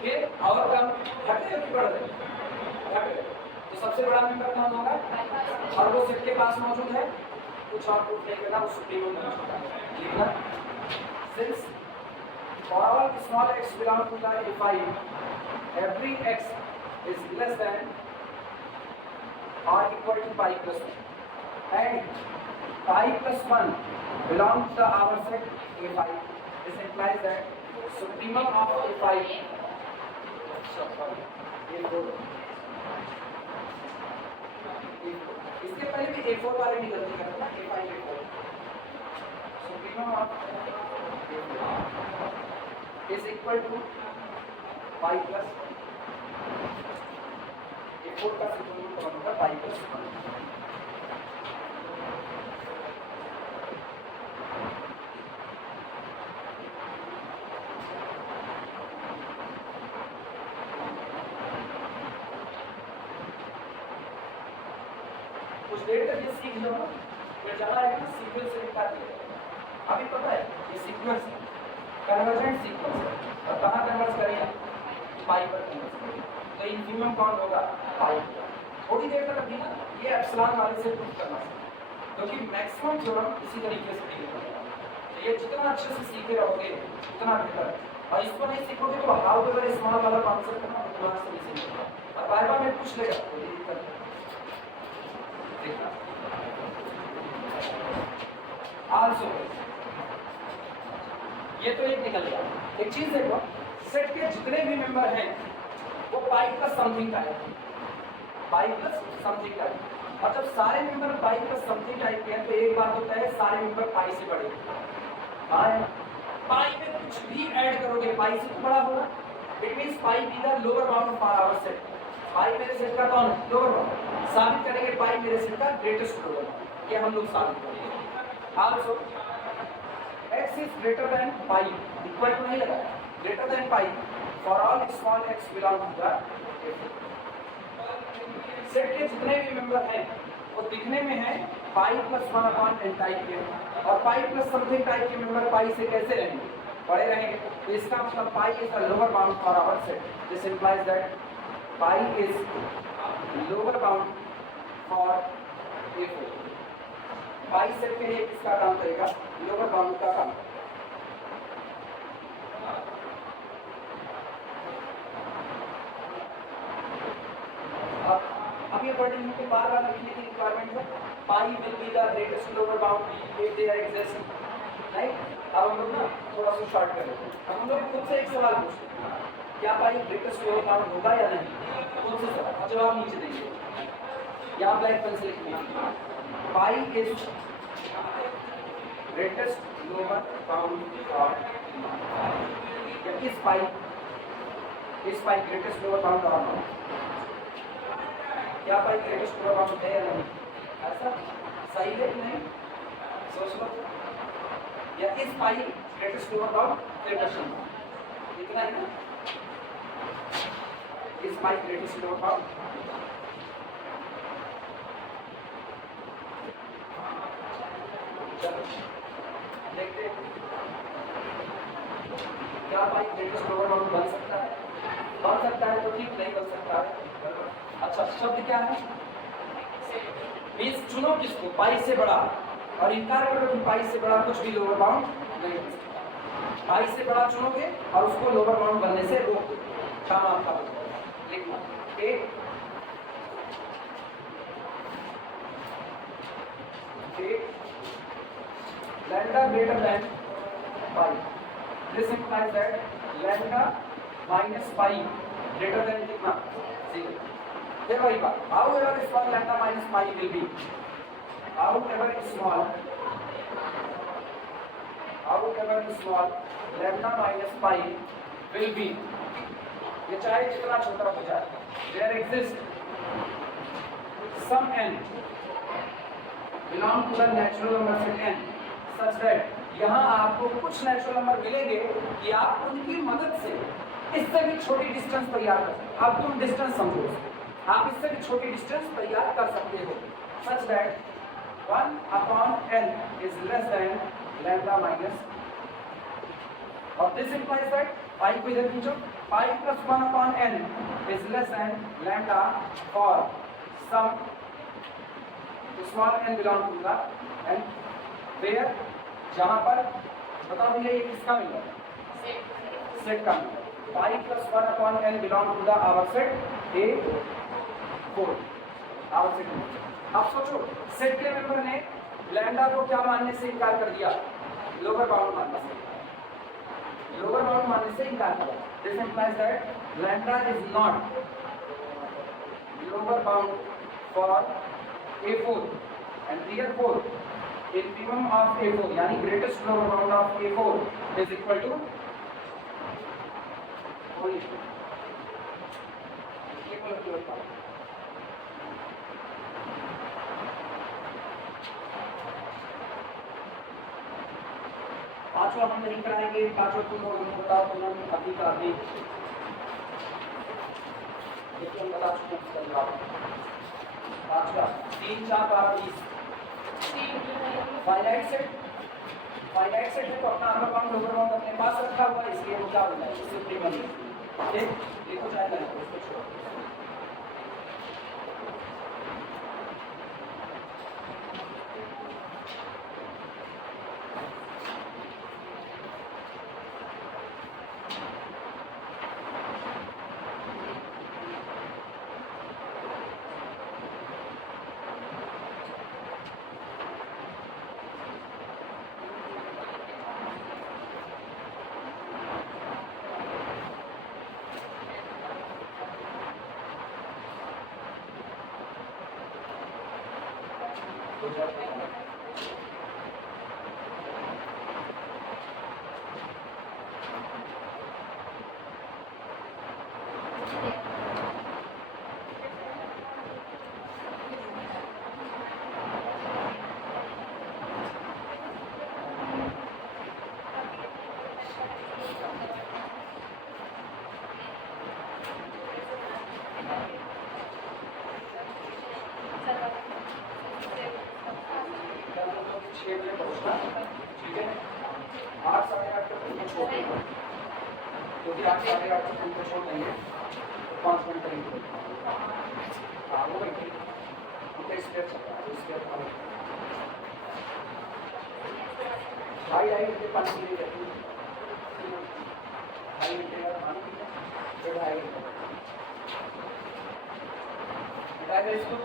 फिर और कम घटे कि बढ़ गए? घट गए. तो सबसे बड़ा मेंबर कौन होगा? और वो सेट के पास मौजूद है. कुछ और प्रूफ नहीं करना, वो सुप्रीमो मौजूद है. लिखना. Since for all small x belong to the A5, every x is less than or equal to pi plus 1. And pi plus 1 belongs to our set A5. This implies that supremum of A5 A4. इसके पहले भी A4 वाले भी गलती करते हैं A5 A4. Supremum of A4 is equal to pi plus A4 का supremum कौन होगा? pi plus 1. कुछ देर तक ये सीख लो, फिर चला है ना सीक्वेंस से निकाल दिया. अभी पता है ये सीक्वेंस है, कन्वर्जेंट सीक्वेंस है. और कहाँ कन्वर्ट करेंगे? पाई पर कन्वर्ट करेंगे. तो इनफिनिमम कौन होगा? पाई. थोड़ी देर तक अभी ना ये एप्सिलॉन वाले से प्रूफ करना है, क्योंकि मैक्सिमम थ्योरम इसी तरीके से डील करेगा. तो ये जितना अच्छे से सीखे रहोगे उतना बेहतर है. और इसको नहीं सीखोगे तो हाउ एवर स्मॉल वाला कॉन्सेप्ट है ना दिमाग से नहीं सीखोगे. और बार बार में पूछ लेगा कोई दिक्कत नहीं. आल्सो ये तो एक निकल गया. एक चीज देखो, सेट के जितने भी मेंबर हैं वो पाई प्लस समथिंग टाइप, पाई प्लस समथिंग टाइप. और जब सारे मेंबर पाई प्लस समथिंग टाइप के हैं तो एक बात होता है सारे मेंबर पाई से बड़े. हाँ, पाई में कुछ भी ऐड करोगे पाई से तो बड़ा होगा. It means pi be the lower bound for our set. Pi मेरे सेट का कौन है? Lower bound. साबित करेंगे पाई मेरे सेट का ग्रेटेस्ट लोअर बाउंड. ये हम लोग साबित करेंगे. Also x is greater than pi, equal to नहीं लगाया, greater than pi for all small x belong to the set के जितने भी मेंबर हैं वो दिखने में है pi plus 1 upon n type के. और पाई प्लस समथिंग टाइप के मेंबर पाई से कैसे रहेंगे? बड़े रहेंगे. तो इसका मतलब pi is the lower bound for our set. This implies that pi is lower bound for A4. Pi set के लिए किसका काम करेगा? लोअर बाउंड का काम. अब ये वर्डिंग को बार-बार लिखने की रिक्वायरमेंट है. Pi will be the greatest lower bound if they are exist. Right. अब हम लोग ना थोड़ा सा शॉर्ट कर लेते हैं. हम लोग खुद से एक सवाल पूछते हैं, क्या पाई ग्रेटेस्ट लोअर बाउंड होगा या नहीं? खुद से सवाल. जवाब नीचे देंगे. यहाँ ब्लैक पेन से लिखिए. Pi is greatest lower bound for is pi greatest lower bound or not? क्या pi greatest lower bound है या नहीं? ऐसा सही है कि नहीं? सोच लो. या is pi greatest lower bound? फिर क्वेश्चन इतना ही ना. is pi greatest lower bound? देखते क्या पाई ग्रेटेस्ट लोअर बाउंड बन सकता है? बन सकता है तो ठीक, नहीं बन सकता है. अच्छा शब्द क्या है? मींस चुनो किसको? पाई से बड़ा. और इनकार करो कि पाई से बड़ा कुछ भी लोअर बाउंड नहीं बन सकता. पाई से बड़ा चुनोगे और उसको लोअर बाउंड बनने से रोक दो. काम आपका लिखना. एक lambda greater than pi. This implies that lambda minus pi greater than कितना 0. फिर वही बात, however small lambda minus pi will be, however small lambda minus pi will be, ये चाहे जितना छोटा हो जाए, there exists some n belong to the natural number set n such that यहाँ आपको कुछ नेचुरल नंबर मिलेंगे कि आप उनकी मदद से इससे भी छोटी डिस्टेंस तैयार कर सकते हो। अब तुम डिस्टेंस समझो, आप इससे भी छोटी डिस्टेंस तैयार कर सकते हो such that 1/n is less than lambda minus, और this implies that pi को इधर खींचो, pi plus 1/n is less than lambda for some small n belong to the n where, जहाँ पर बताओ भैया ये किसका मिल रहा है, सेट का मिल रहा है। pi plus 1/n belong to the our set A4, our set। अब सोचो सेट के मेंबर ने लैम्डा को क्या मानने से इनकार कर दिया, लोअर बाउंड मानने से, लोअर बाउंड मानने से इनकार कर दिया। This implies that lambda is not lower bound for A4 and therefore infimum of A4 यानी greatest lower bound of A4 is equal to only equal to lower bound। पांचवा हम नहीं कराएंगे, पांचवा तुम लोग बताओ, तुम अभी का अभी देखिए हम बता चुके हैं। पांचवा 3 4 12 20 फाइनाइट सेट, फाइनाइट सेट है तो अपना अपर बाउंड लोअर बाउंड अपने पास रखा हुआ है, इसलिए वो क्या होता है, सिंपली बन ठीक देखो जाएगा उसको छोड़ो। ठीक है 8 साढ़े 8 तक तुमको छोड़ देंगे, क्योंकि 8 साढ़े 8 तक तुमको छोड़ देंगे 5 मिनट करेंगे। हाँ वो बैठे उनका स्टेप चल रहा है, स्टेप भाई आई घंटे पानी पी रही रहती है, 2.5 घंटे का पानी पीना, 2.5 घंटे बताया इसको।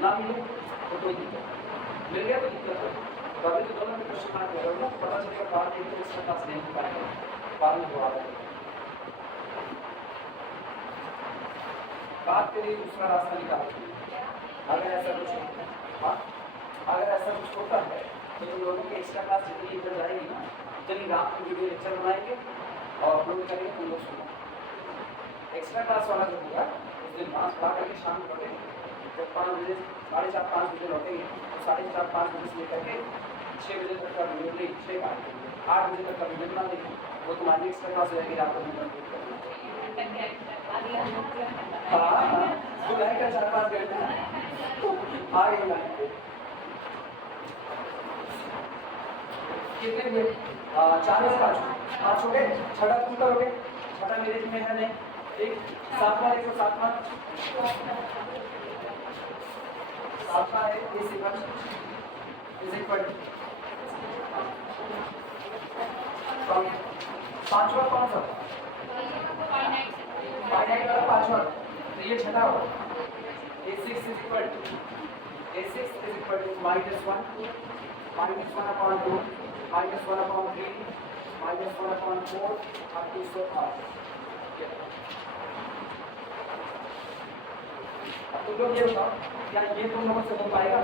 ना मिले तो कोई दिक्कत, मिल गया तो दिक्कत है, तो अभी तो दोनों में क्वेश्चन मार्क होगा ना, पता चलेगा बाद में तो इसका पास नहीं पाएंगे, बाद में दोबारा बात के लिए दूसरा रास्ता निकालते हैं। अगर ऐसा कुछ हाँ अगर ऐसा कुछ होता है तो तुम लोगों के एक्स्ट्रा क्लास जितनी इधर जाएगी ना, चलिए रात में वीडियो लेक्चर बनाएंगे और अपलोड करेंगे, तुम लोग सुनो। एक्स्ट्रा क्लास वाला जो होगा उस दिन 5 पढ़ा करके शाम को लौटेंगे, जब 5 बजे 4:30 5 बजे लौटेंगे तो 4:30 5 बजे से लेकर के 6 बजे तक का वीडियो नहीं 6 का 8 बजे तक का वीडियो बना देंगे, वो तुम्हारी एक्स्ट्रा क्लास हो जाएगी, आपको कंप्लीट करना। हाँ बुलाए का 4-5 घंटे आ गई कितने हुए 4 या 5 हो गए, छठा तुम करोगे, छठा मेरे में है नहीं, ठीक, सातवां देखो, सातवां है इज इक्वल पांचवा कौन सा फाइनाइट वाला पांचवा, तो ये छठा होगा a6 is equal to -1 upon 2 -1 upon 3 -1 upon 4 up to so far। अब तुम लोग ये बताओ, क्या ये तुम लोगों से हो पाएगा?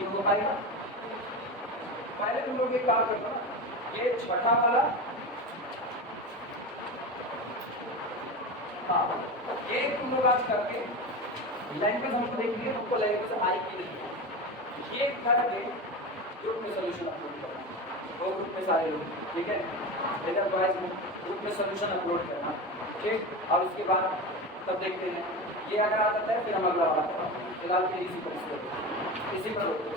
ये हो पाएगा? पहले तुम लोग एक काम करना, ये छठा वाला, हाँ ये तुम लोग आज करके लैंग्वेज हमको देख लिया, हमको लैंग्वेज आई की नहीं, ये करके ग्रुप में सोल्यूशन अपलोड करना, वो ग्रुप में सारे लोग, ठीक है, अदरवाइज ग्रुप में सोल्यूशन अपलोड करना, ठीक। और उसके बाद तब देखते हैं, ये अगर आ जाता है फिर हम अगला वाला कराएंगे, फिलहाल के इसी पर रोक दो।